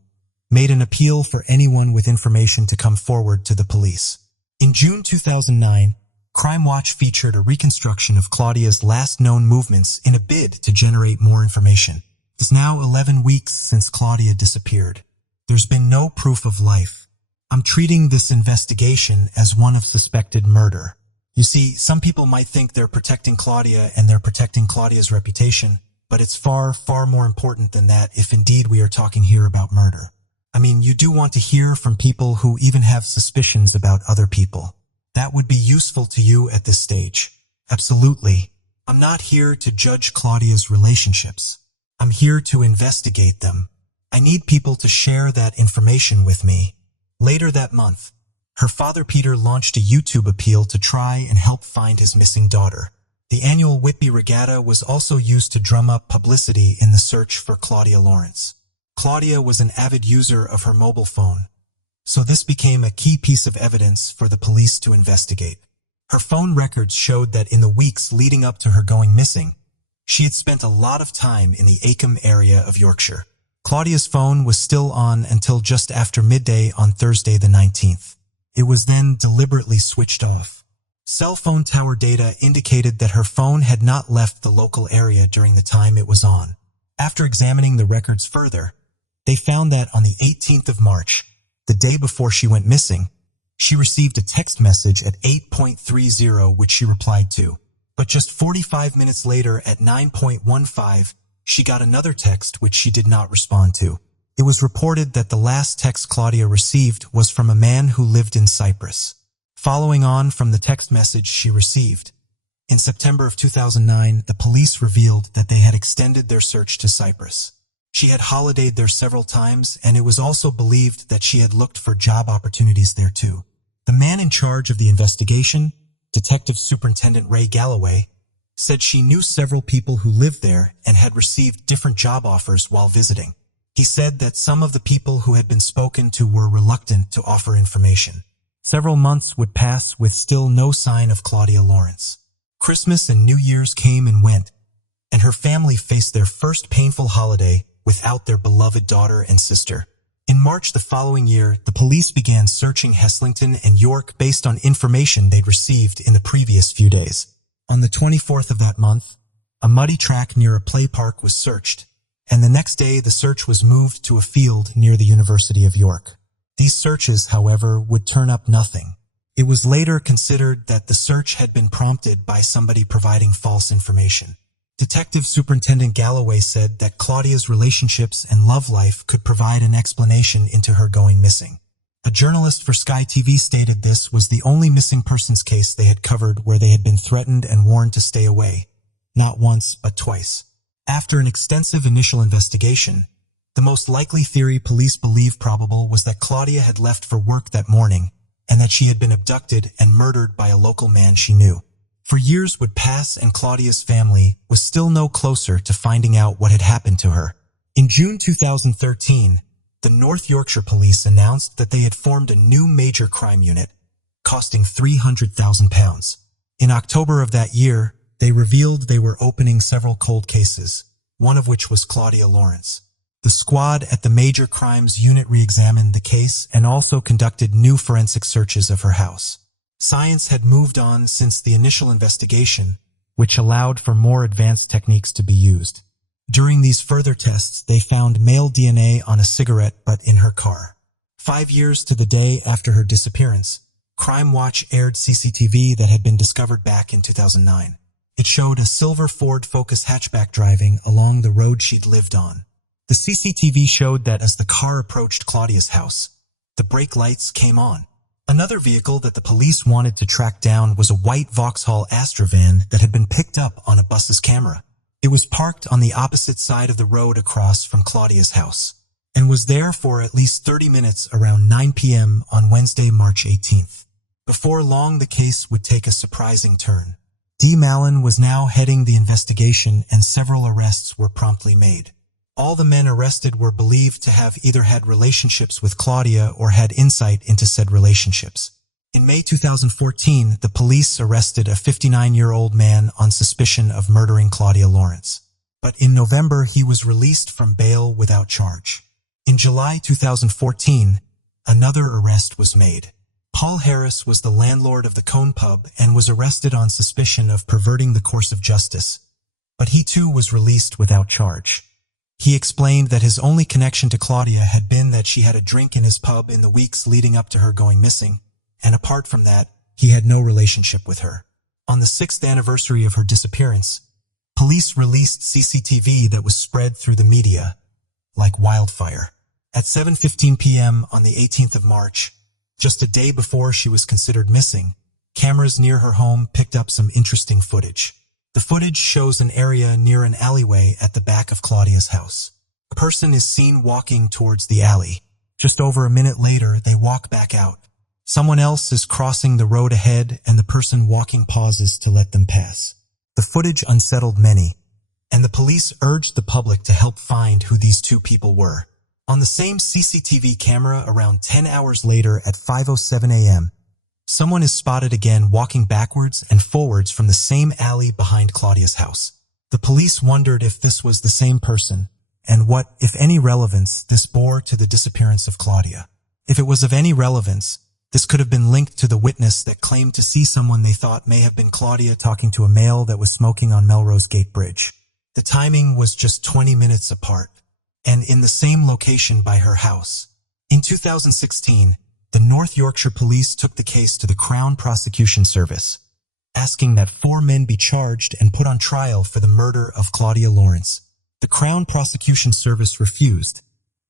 made an appeal for anyone with information to come forward to the police. In June 2009, Crime Watch featured a reconstruction of Claudia's last known movements in a bid to generate more information. It's now 11 weeks since Claudia disappeared. There's been no proof of life. I'm treating this investigation as one of suspected murder. You see, some people might think they're protecting Claudia and they're protecting Claudia's reputation, but it's far, far more important than that if indeed we are talking here about murder. I mean, you do want to hear from people who even have suspicions about other people. That would be useful to you at this stage. Absolutely. I'm not here to judge Claudia's relationships. I'm here to investigate them. I need people to share that information with me. Later that month, her father Peter launched a YouTube appeal to try and help find his missing daughter. The annual Whitby Regatta was also used to drum up publicity in the search for Claudia Lawrence. Claudia was an avid user of her mobile phone, so this became a key piece of evidence for the police to investigate. Her phone records showed that in the weeks leading up to her going missing, she had spent a lot of time in the Acomb area of Yorkshire. Claudia's phone was still on until just after midday on Thursday the 19th. It was then deliberately switched off. Cell phone tower data indicated that her phone had not left the local area during the time it was on. After examining the records further, they found that on the 18th of March, the day before she went missing, she received a text message at 8:30 which she replied to. But just 45 minutes later at 9:15, she got another text which she did not respond to. It was reported that the last text Claudia received was from a man who lived in Cyprus. Following on from the text message she received, in September of 2009, the police revealed that they had extended their search to Cyprus. She had holidayed there several times, and it was also believed that she had looked for job opportunities there too. The man in charge of the investigation, Detective Superintendent Ray Galloway, said she knew several people who lived there and had received different job offers while visiting. He said that some of the people who had been spoken to were reluctant to offer information. Several months would pass with still no sign of Claudia Lawrence. Christmas and New Year's came and went, and her family faced their first painful holiday without their beloved daughter and sister. In March the following year, the police began searching Heslington and York based on information they'd received in the previous few days. On the 24th of that month, a muddy track near a play park was searched, and the next day the search was moved to a field near the University of York. These searches, however, would turn up nothing. It was later considered that the search had been prompted by somebody providing false information. Detective Superintendent Galloway said that Claudia's relationships and love life could provide an explanation into her going missing. A journalist for Sky TV stated this was the only missing persons case they had covered where they had been threatened and warned to stay away, not once but twice. After an extensive initial investigation, the most likely theory police believed probable was that Claudia had left for work that morning and that she had been abducted and murdered by a local man she knew. For years would pass and Claudia's family was still no closer to finding out what had happened to her. In June 2013, the North Yorkshire Police announced that they had formed a new major crime unit, costing £300,000. In October of that year, they revealed they were opening several cold cases, one of which was Claudia Lawrence. The squad at the Major Crimes Unit re-examined the case and also conducted new forensic searches of her house. Science had moved on since the initial investigation, which allowed for more advanced techniques to be used. During these further tests, they found male DNA on a cigarette but in her car. 5 years to the day after her disappearance, Crime Watch aired CCTV that had been discovered back in 2009. It showed a silver Ford Focus hatchback driving along the road she'd lived on. The CCTV showed that as the car approached Claudia's house, the brake lights came on. Another vehicle that the police wanted to track down was a white Vauxhall Astra van that had been picked up on a bus's camera. It was parked on the opposite side of the road across from Claudia's house, and was there for at least 30 minutes around 9 p.m. on Wednesday, March 18th. Before long, the case would take a surprising turn. D. Mallon was now heading the investigation and several arrests were promptly made. All the men arrested were believed to have either had relationships with Claudia or had insight into said relationships. In May 2014, the police arrested a 59-year-old man on suspicion of murdering Claudia Lawrence. but in November he was released from bail without charge. In July 2014, another arrest was made. Paul Harris was the landlord of the Cone Pub and was arrested on suspicion of perverting the course of justice, but he too was released without charge. He explained that his only connection to Claudia had been that she had a drink in his pub in the weeks leading up to her going missing, and apart from that, he had no relationship with her. On the 6th anniversary of her disappearance, police released CCTV that was spread through the media like wildfire. At 7:15 p.m. on the 18th of March, just a day before she was considered missing, cameras near her home picked up some interesting footage. The footage shows an area near an alleyway at the back of Claudia's house. A person is seen walking towards the alley. Just over a minute later, they walk back out. Someone else is crossing the road ahead, and the person walking pauses to let them pass. The footage unsettled many, and the police urged the public to help find who these two people were. On the same CCTV camera around 10 hours later at 5:07 a.m., someone is spotted again walking backwards and forwards from the same alley behind Claudia's house. The police wondered if this was the same person, and what, if any, relevance this bore to the disappearance of Claudia. If it was of any relevance, this could have been linked to the witness that claimed to see someone they thought may have been Claudia talking to a male that was smoking on Melrose Gate Bridge. The timing was just 20 minutes apart, and in the same location by her house. In 2016, the North Yorkshire Police took the case to the Crown Prosecution Service, asking that 4 men be charged and put on trial for the murder of Claudia Lawrence. The Crown Prosecution Service refused,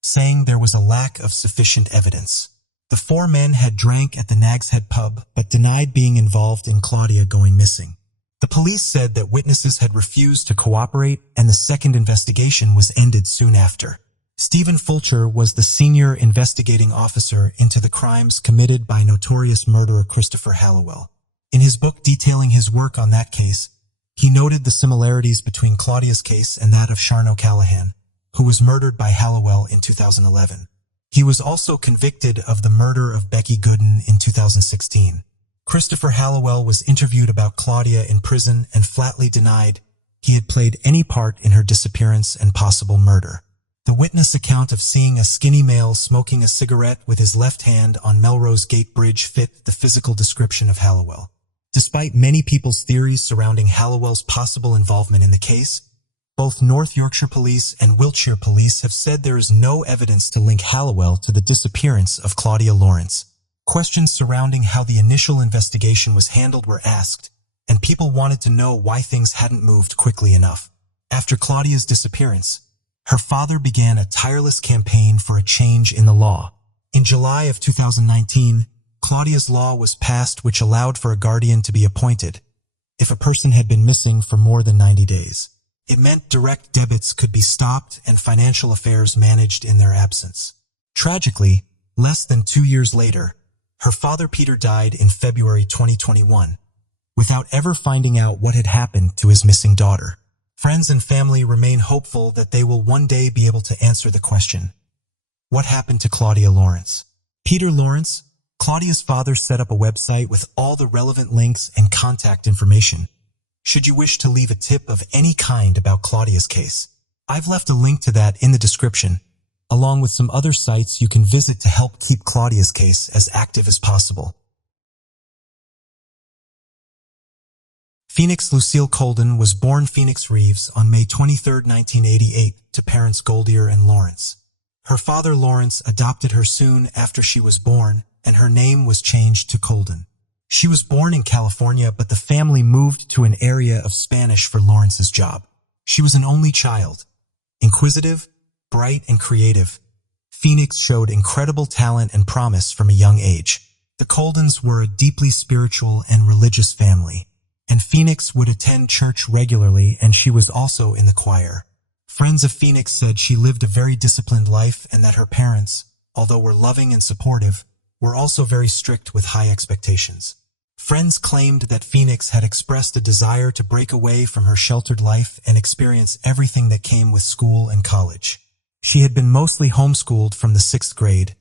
saying there was a lack of sufficient evidence. The 4 men had drank at the Nag's Head pub, but denied being involved in Claudia going missing. The police said that witnesses had refused to cooperate, and the second investigation was ended soon after. Stephen Fulcher was the senior investigating officer into the crimes committed by notorious murderer Christopher Hallowell. In his book detailing his work on that case, he noted the similarities between Claudia's case and that of Sharn O'Callaghan, who was murdered by Hallowell in 2011. He was also convicted of the murder of Becky Gooden in 2016. Christopher Hallowell was interviewed about Claudia in prison and flatly denied he had played any part in her disappearance and possible murder. The witness account of seeing a skinny male smoking a cigarette with his left hand on Melrose Gate Bridge fit the physical description of Hallowell. Despite many people's theories surrounding Hallowell's possible involvement in the case, both North Yorkshire Police and Wiltshire Police have said there is no evidence to link Hallowell to the disappearance of Claudia Lawrence. Questions surrounding how the initial investigation was handled were asked, and people wanted to know why things hadn't moved quickly enough. After Claudia's disappearance, her father began a tireless campaign for a change in the law. In July of 2019, Claudia's law was passed which allowed for a guardian to be appointed if a person had been missing for more than 90 days. It meant direct debits could be stopped and financial affairs managed in their absence. Tragically, less than 2 years later, her father Peter died in February 2021, without ever finding out what had happened to his missing daughter. Friends and family remain hopeful that they will one day be able to answer the question, what happened to Claudia Lawrence? Peter Lawrence, Claudia's father, set up a website with all the relevant links and contact information. Should you wish to leave a tip of any kind about Claudia's case, I've left a link to that in the description, along with some other sites you can visit to help keep Claudia's case as active as possible. Phoenix Lucille Colden was born Phoenix Reeves on May 23, 1988, to parents Goldier and Lawrence. Her father Lawrence adopted her soon after she was born, and her name was changed to Colden. She was born in California, but the family moved to an area of Spanish for Lawrence's job. She was an only child. Inquisitive, bright, and creative, Phoenix showed incredible talent and promise from a young age. The Coldens were a deeply spiritual and religious family, and Phoenix would attend church regularly, and she was also in the choir. Friends of Phoenix said she lived a very disciplined life and that her parents, although were loving and supportive, were also very strict with high expectations. Friends claimed that Phoenix had expressed a desire to break away from her sheltered life and experience everything that came with school and college. She had been mostly homeschooled from the 6th grade.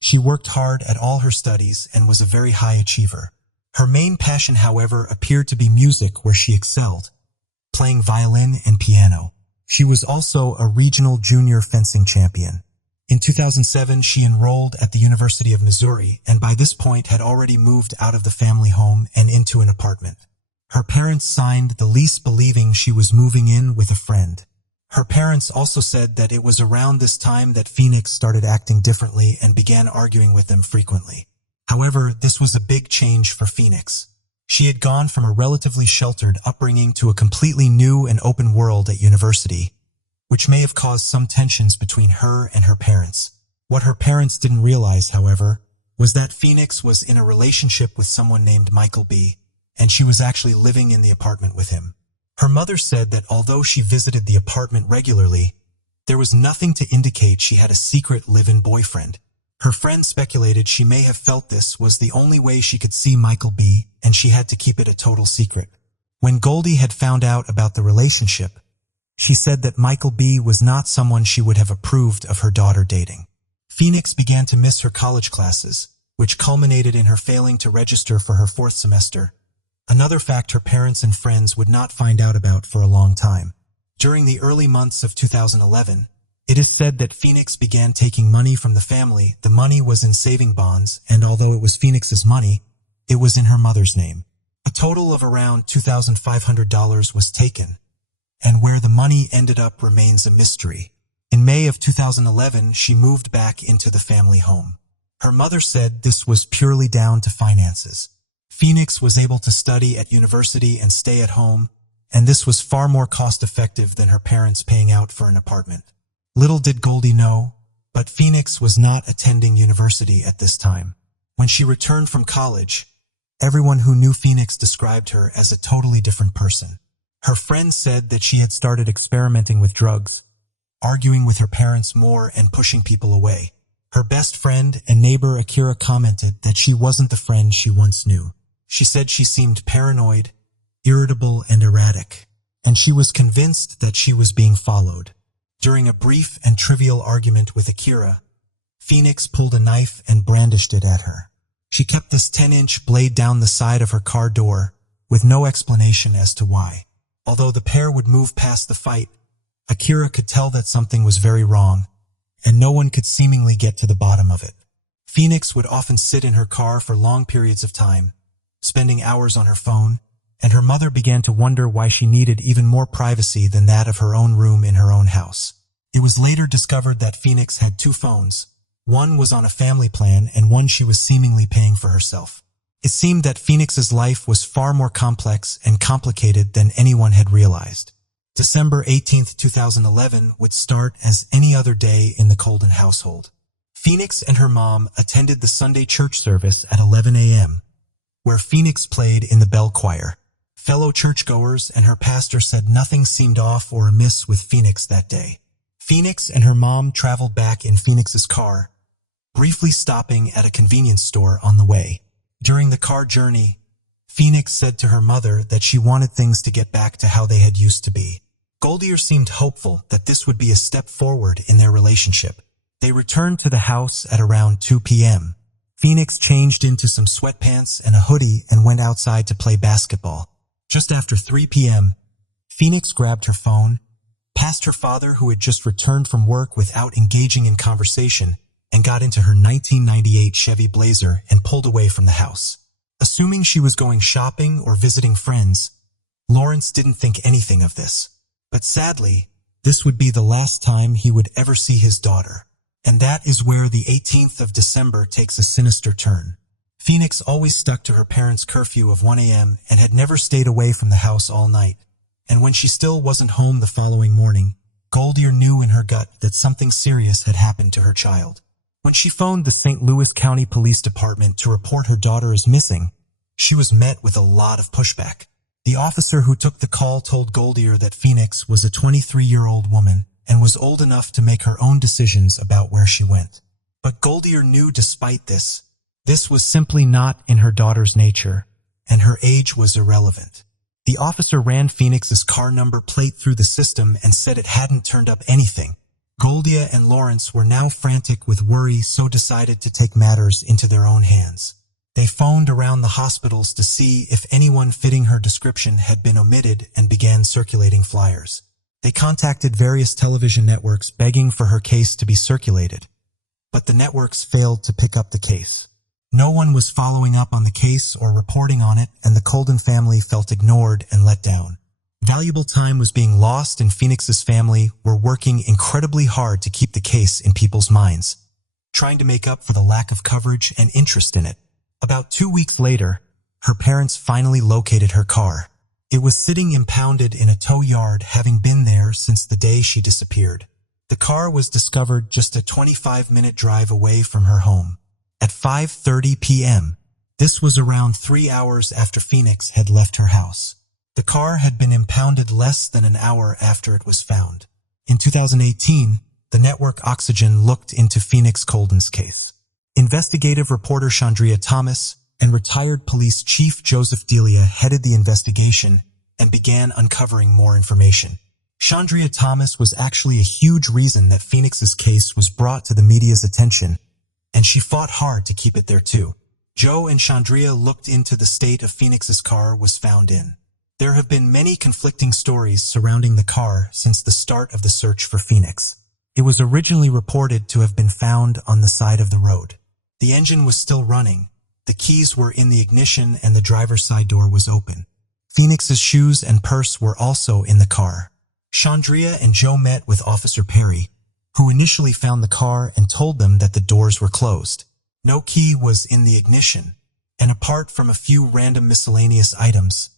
She worked hard at all her studies and was a very high achiever. Her main passion, however, appeared to be music, where she excelled, playing violin and piano. She was also a regional junior fencing champion. In 2007, she enrolled at the University of Missouri and by this point had already moved out of the family home and into an apartment. Her parents signed the lease believing she was moving in with a friend. Her parents also said that it was around this time that Phoenix started acting differently and began arguing with them frequently. However, this was a big change for Phoenix. She had gone from a relatively sheltered upbringing to a completely new and open world at university, which may have caused some tensions between her and her parents. What her parents didn't realize, however, was that Phoenix was in a relationship with someone named Michael B., and she was actually living in the apartment with him. Her mother said that although she visited the apartment regularly, there was nothing to indicate she had a secret live-in boyfriend. Her friends speculated she may have felt this was the only way she could see Michael B., and she had to keep it a total secret. When Goldie had found out about the relationship, she said that Michael B. was not someone she would have approved of her daughter dating. Phoenix began to miss her college classes, which culminated in her failing to register for her 4th semester. Another fact her parents and friends would not find out about for a long time. During the early months of 2011, it is said that Phoenix began taking money from the family. The money was in saving bonds, and although it was Phoenix's money, it was in her mother's name. A total of around $2,500 was taken, and where the money ended up remains a mystery. In May of 2011, she moved back into the family home. Her mother said this was purely down to finances. Phoenix was able to study at university and stay at home, and this was far more cost-effective than her parents paying out for an apartment. Little did Goldie know, but Phoenix was not attending university at this time. When she returned from college, everyone who knew Phoenix described her as a totally different person. Her friends said that she had started experimenting with drugs, arguing with her parents more and pushing people away. Her best friend and neighbor Akira commented that she wasn't the friend she once knew. She said she seemed paranoid, irritable, and erratic, and she was convinced that she was being followed. During a brief and trivial argument with Akira, Phoenix pulled a knife and brandished it at her. She kept this 10-inch blade down the side of her car door, with no explanation as to why. Although the pair would move past the fight, Akira could tell that something was very wrong, and no one could seemingly get to the bottom of it. Phoenix would often sit in her car for long periods of time, spending hours on her phone, and her mother began to wonder why she needed even more privacy than that of her own room in her own house. It was later discovered that Phoenix had 2 phones. One was on a family plan and one she was seemingly paying for herself. It seemed that Phoenix's life was far more complex and complicated than anyone had realized. December 18, 2011 would start as any other day in the Colden household. Phoenix and her mom attended the Sunday church service at 11 a.m., where Phoenix played in the bell choir. Fellow churchgoers and her pastor said nothing seemed off or amiss with Phoenix that day. Phoenix and her mom traveled back in Phoenix's car, briefly stopping at a convenience store on the way. During the car journey, Phoenix said to her mother that she wanted things to get back to how they had used to be. Goldie seemed hopeful that this would be a step forward in their relationship. They returned to the house at around 2 p.m. Phoenix changed into some sweatpants and a hoodie and went outside to play basketball. Just after 3 p.m., Phoenix grabbed her phone, passed her father who had just returned from work without engaging in conversation, and got into her 1998 Chevy Blazer and pulled away from the house. Assuming she was going shopping or visiting friends, Lawrence didn't think anything of this. But sadly, this would be the last time he would ever see his daughter. And that is where the 18th of December takes a sinister turn. Phoenix always stuck to her parents' curfew of 1 a.m. and had never stayed away from the house all night. And when she still wasn't home the following morning, Goldie knew in her gut that something serious had happened to her child. When she phoned the St. Louis County Police Department to report her daughter as missing, she was met with a lot of pushback. The officer who took the call told Goldie that Phoenix was a 23-year-old woman and was old enough to make her own decisions about where she went. But Goldie knew despite this was simply not in her daughter's nature, and her age was irrelevant. The officer ran Phoenix's car number plate through the system and said it hadn't turned up anything. Goldie and Lawrence were now frantic with worry, so decided to take matters into their own hands. They phoned around the hospitals to see if anyone fitting her description had been omitted and began circulating flyers. They contacted various television networks begging for her case to be circulated, but the networks failed to pick up the case. No one was following up on the case or reporting on it, and the Colden family felt ignored and let down. Valuable time was being lost, and Phoenix's family were working incredibly hard to keep the case in people's minds, trying to make up for the lack of coverage and interest in it. About 2 weeks later, her parents finally located her car. It was sitting impounded in a tow yard, having been there since the day she disappeared. The car was discovered just a 25-minute drive away from her home. At 5:30 p.m., this was around 3 hours after Phoenix had left her house. The car had been impounded less than an hour after it was found. In 2018, the network Oxygen looked into Phoenix Colden's case. Investigative reporter Chandria Thomas and retired police chief Joseph Delia headed the investigation and began uncovering more information. Chandria Thomas was actually a huge reason that Phoenix's case was brought to the media's attention, and she fought hard to keep it there too. Joe and Chandria looked into the state of Phoenix's car was found in. There have been many conflicting stories surrounding the car since the start of the search for Phoenix. It was originally reported to have been found on the side of the road. The engine was still running, the keys were in the ignition, and the driver's side door was open. Phoenix's shoes and purse were also in the car. Chandria and Joe met with Officer Perry, who initially found the car and told them that the doors were closed. No key was in the ignition, and apart from a few random miscellaneous items,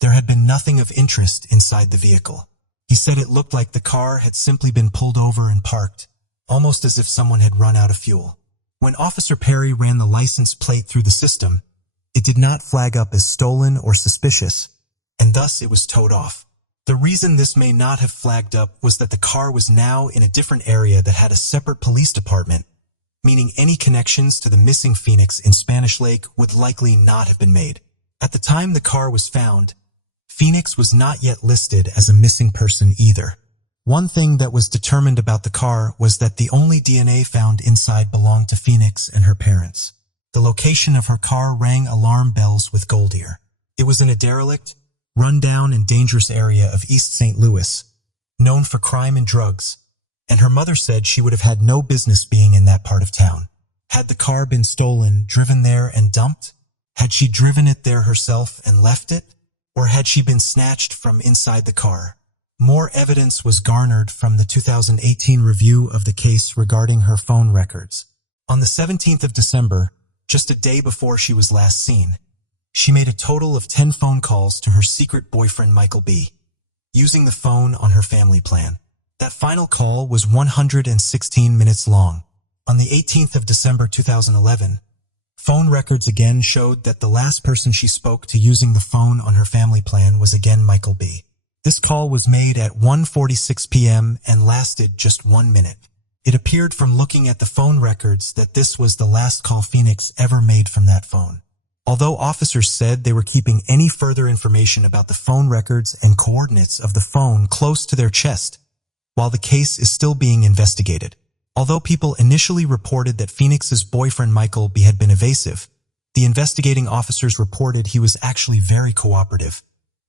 there had been nothing of interest inside the vehicle. He said it looked like the car had simply been pulled over and parked, almost as if someone had run out of fuel. When Officer Perry ran the license plate through the system, it did not flag up as stolen or suspicious, and thus it was towed off. The reason this may not have flagged up was that the car was now in a different area that had a separate police department, meaning any connections to the missing Phoenix in Spanish Lake would likely not have been made. At the time the car was found, Phoenix was not yet listed as a missing person either. One thing that was determined about the car was that the only DNA found inside belonged to Phoenix and her parents. The location of her car rang alarm bells with Goldier. It was in a derelict, run-down and dangerous area of East St. Louis, known for crime and drugs, and her mother said she would have had no business being in that part of town. Had the car been stolen, driven there and dumped? Had she driven it there herself and left it? Or had she been snatched from inside the car? More evidence was garnered from the 2018 review of the case regarding her phone records. On the 17th of December, just a day before she was last seen, she made a total of 10 phone calls to her secret boyfriend Michael B., using the phone on her family plan. That final call was 116 minutes long. On the 18th of December 2011, phone records again showed that the last person she spoke to using the phone on her family plan was again Michael B. This call was made at 1:46 p.m. and lasted just 1 minute. It appeared from looking at the phone records that this was the last call Phoenix ever made from that phone. Although officers said they were keeping any further information about the phone records and coordinates of the phone close to their chest, while the case is still being investigated. Although people initially reported that Phoenix's boyfriend Michael B. had been evasive, the investigating officers reported he was actually very cooperative,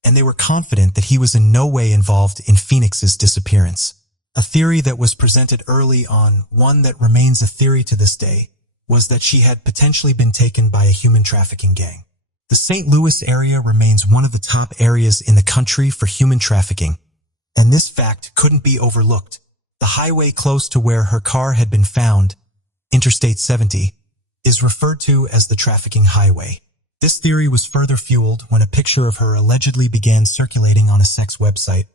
and they were confident that he was in no way involved in Phoenix's disappearance. A theory that was presented early on, one that remains a theory to this day, was that she had potentially been taken by a human trafficking gang. The St. Louis area remains one of the top areas in the country for human trafficking, and this fact couldn't be overlooked. The highway close to where her car had been found, Interstate 70, is referred to as the trafficking highway. This theory was further fueled when a picture of her allegedly began circulating on a sex website,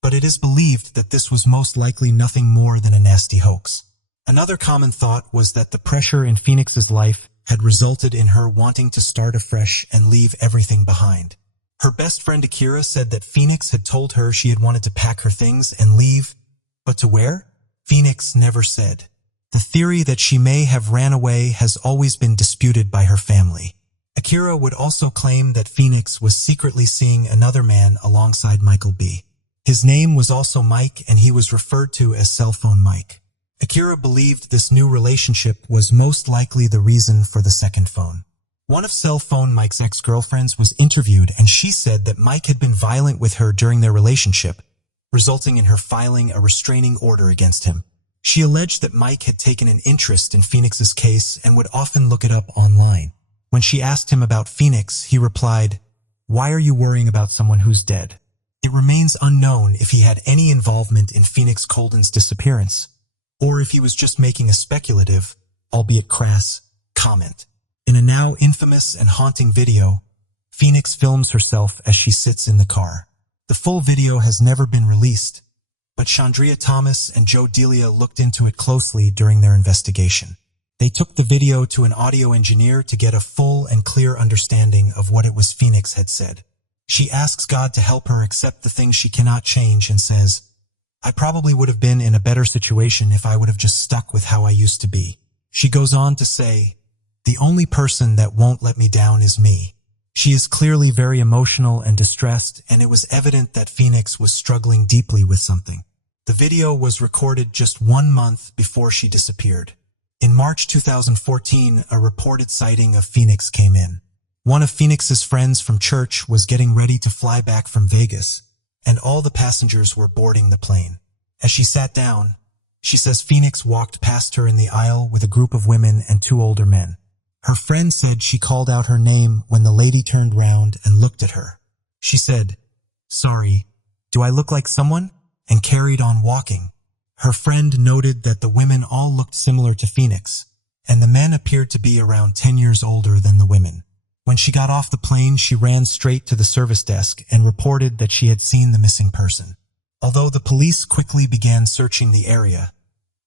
but it is believed that this was most likely nothing more than a nasty hoax. Another common thought was that the pressure in Phoenix's life had resulted in her wanting to start afresh and leave everything behind. Her best friend Akira said that Phoenix had told her she had wanted to pack her things and leave, but to where? Phoenix never said. The theory that she may have ran away has always been disputed by her family. Akira would also claim that Phoenix was secretly seeing another man alongside Michael B. His name was also Mike, and he was referred to as Cell Phone Mike. Akira believed this new relationship was most likely the reason for the second phone. One of Cell Phone Mike's ex-girlfriends was interviewed, and she said that Mike had been violent with her during their relationship, resulting in her filing a restraining order against him. She alleged that Mike had taken an interest in Phoenix's case and would often look it up online. When she asked him about Phoenix, he replied, "Why are you worrying about someone who's dead?" It remains unknown if he had any involvement in Phoenix Colden's disappearance, or if he was just making a speculative, albeit crass, comment. In a now infamous and haunting video, Phoenix films herself as she sits in the car. The full video has never been released, but Chandria Thomas and Joe Delia looked into it closely during their investigation. They took the video to an audio engineer to get a full and clear understanding of what it was Phoenix had said. She asks God to help her accept the things she cannot change and says, "I probably would have been in a better situation if I would have just stuck with how I used to be." She goes on to say, "The only person that won't let me down is me." She is clearly very emotional and distressed, and it was evident that Phoenix was struggling deeply with something. The video was recorded just 1 month before she disappeared. In March 2014, a reported sighting of Phoenix came in. One of Phoenix's friends from church was getting ready to fly back from Vegas, and all the passengers were boarding the plane. As she sat down, she says Phoenix walked past her in the aisle with a group of women and 2 older men. Her friend said she called out her name when the lady turned round and looked at her. She said, "Sorry, do I look like someone?" and carried on walking. Her friend noted that the women all looked similar to Phoenix, and the men appeared to be around 10 years older than the women. When she got off the plane, she ran straight to the service desk and reported that she had seen the missing person. Although the police quickly began searching the area,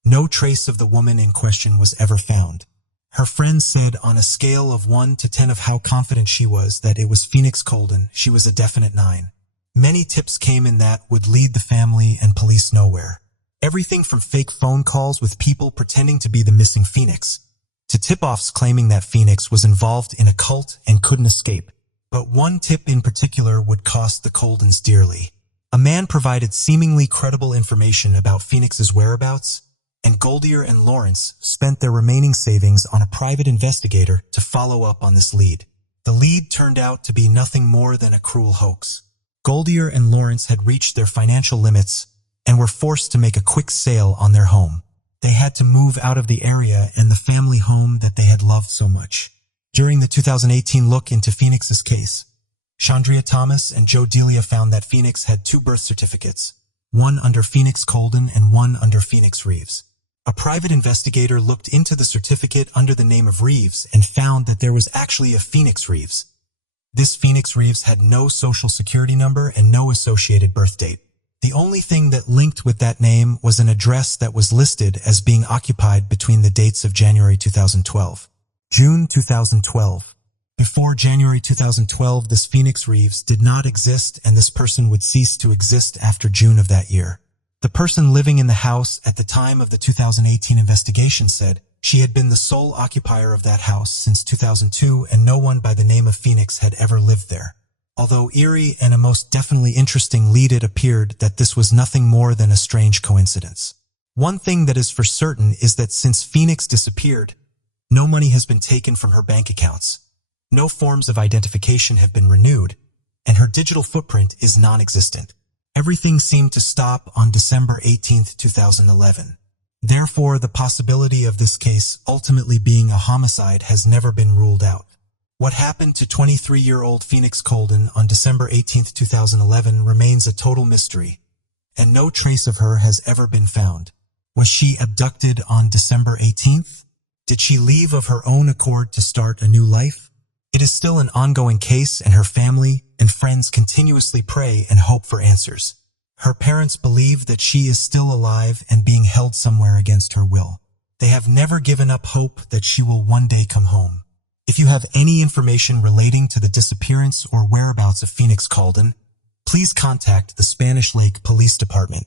no trace of the woman in question was ever found. Her friend said on a scale of 1 to 10 of how confident she was that it was Phoenix Colden, she was a definite 9. Many tips came in that would lead the family and police nowhere. Everything from fake phone calls with people pretending to be the missing Phoenix, to tip-offs claiming that Phoenix was involved in a cult and couldn't escape. But one tip in particular would cost the Coldens dearly. A man provided seemingly credible information about Phoenix's whereabouts, and Goldier and Lawrence spent their remaining savings on a private investigator to follow up on this lead. The lead turned out to be nothing more than a cruel hoax. Goldier and Lawrence had reached their financial limits and were forced to make a quick sale on their home. They had to move out of the area and the family home that they had loved so much. During the 2018 look into Phoenix's case, Chandria Thomas and Joe Delia found that Phoenix had 2 birth certificates, one under Phoenix Colden and one under Phoenix Reeves. A private investigator looked into the certificate under the name of Reeves and found that there was actually a Phoenix Reeves. This Phoenix Reeves had no social security number and no associated birth date. The only thing that linked with that name was an address that was listed as being occupied between the dates of January 2012, June 2012. Before January 2012, this Phoenix Reeves did not exist, and this person would cease to exist after June of that year. The person living in the house at the time of the 2018 investigation said she had been the sole occupier of that house since 2002, and no one by the name of Phoenix had ever lived there. Although eerie and a most definitely interesting lead, it appeared that this was nothing more than a strange coincidence. One thing that is for certain is that since Phoenix disappeared, no money has been taken from her bank accounts, no forms of identification have been renewed, and her digital footprint is non-existent. Everything seemed to stop on December 18, 2011. Therefore, the possibility of this case ultimately being a homicide has never been ruled out. What happened to 23-year-old Phoenix Colden on December 18, 2011 remains a total mystery, and no trace of her has ever been found. Was she abducted on December 18th? Did she leave of her own accord to start a new life? It is still an ongoing case, and her family and friends continuously pray and hope for answers. Her parents believe that she is still alive and being held somewhere against her will. They have never given up hope that she will one day come home. If you have any information relating to the disappearance or whereabouts of Phoenix Colden, please contact the Spanish Lake Police Department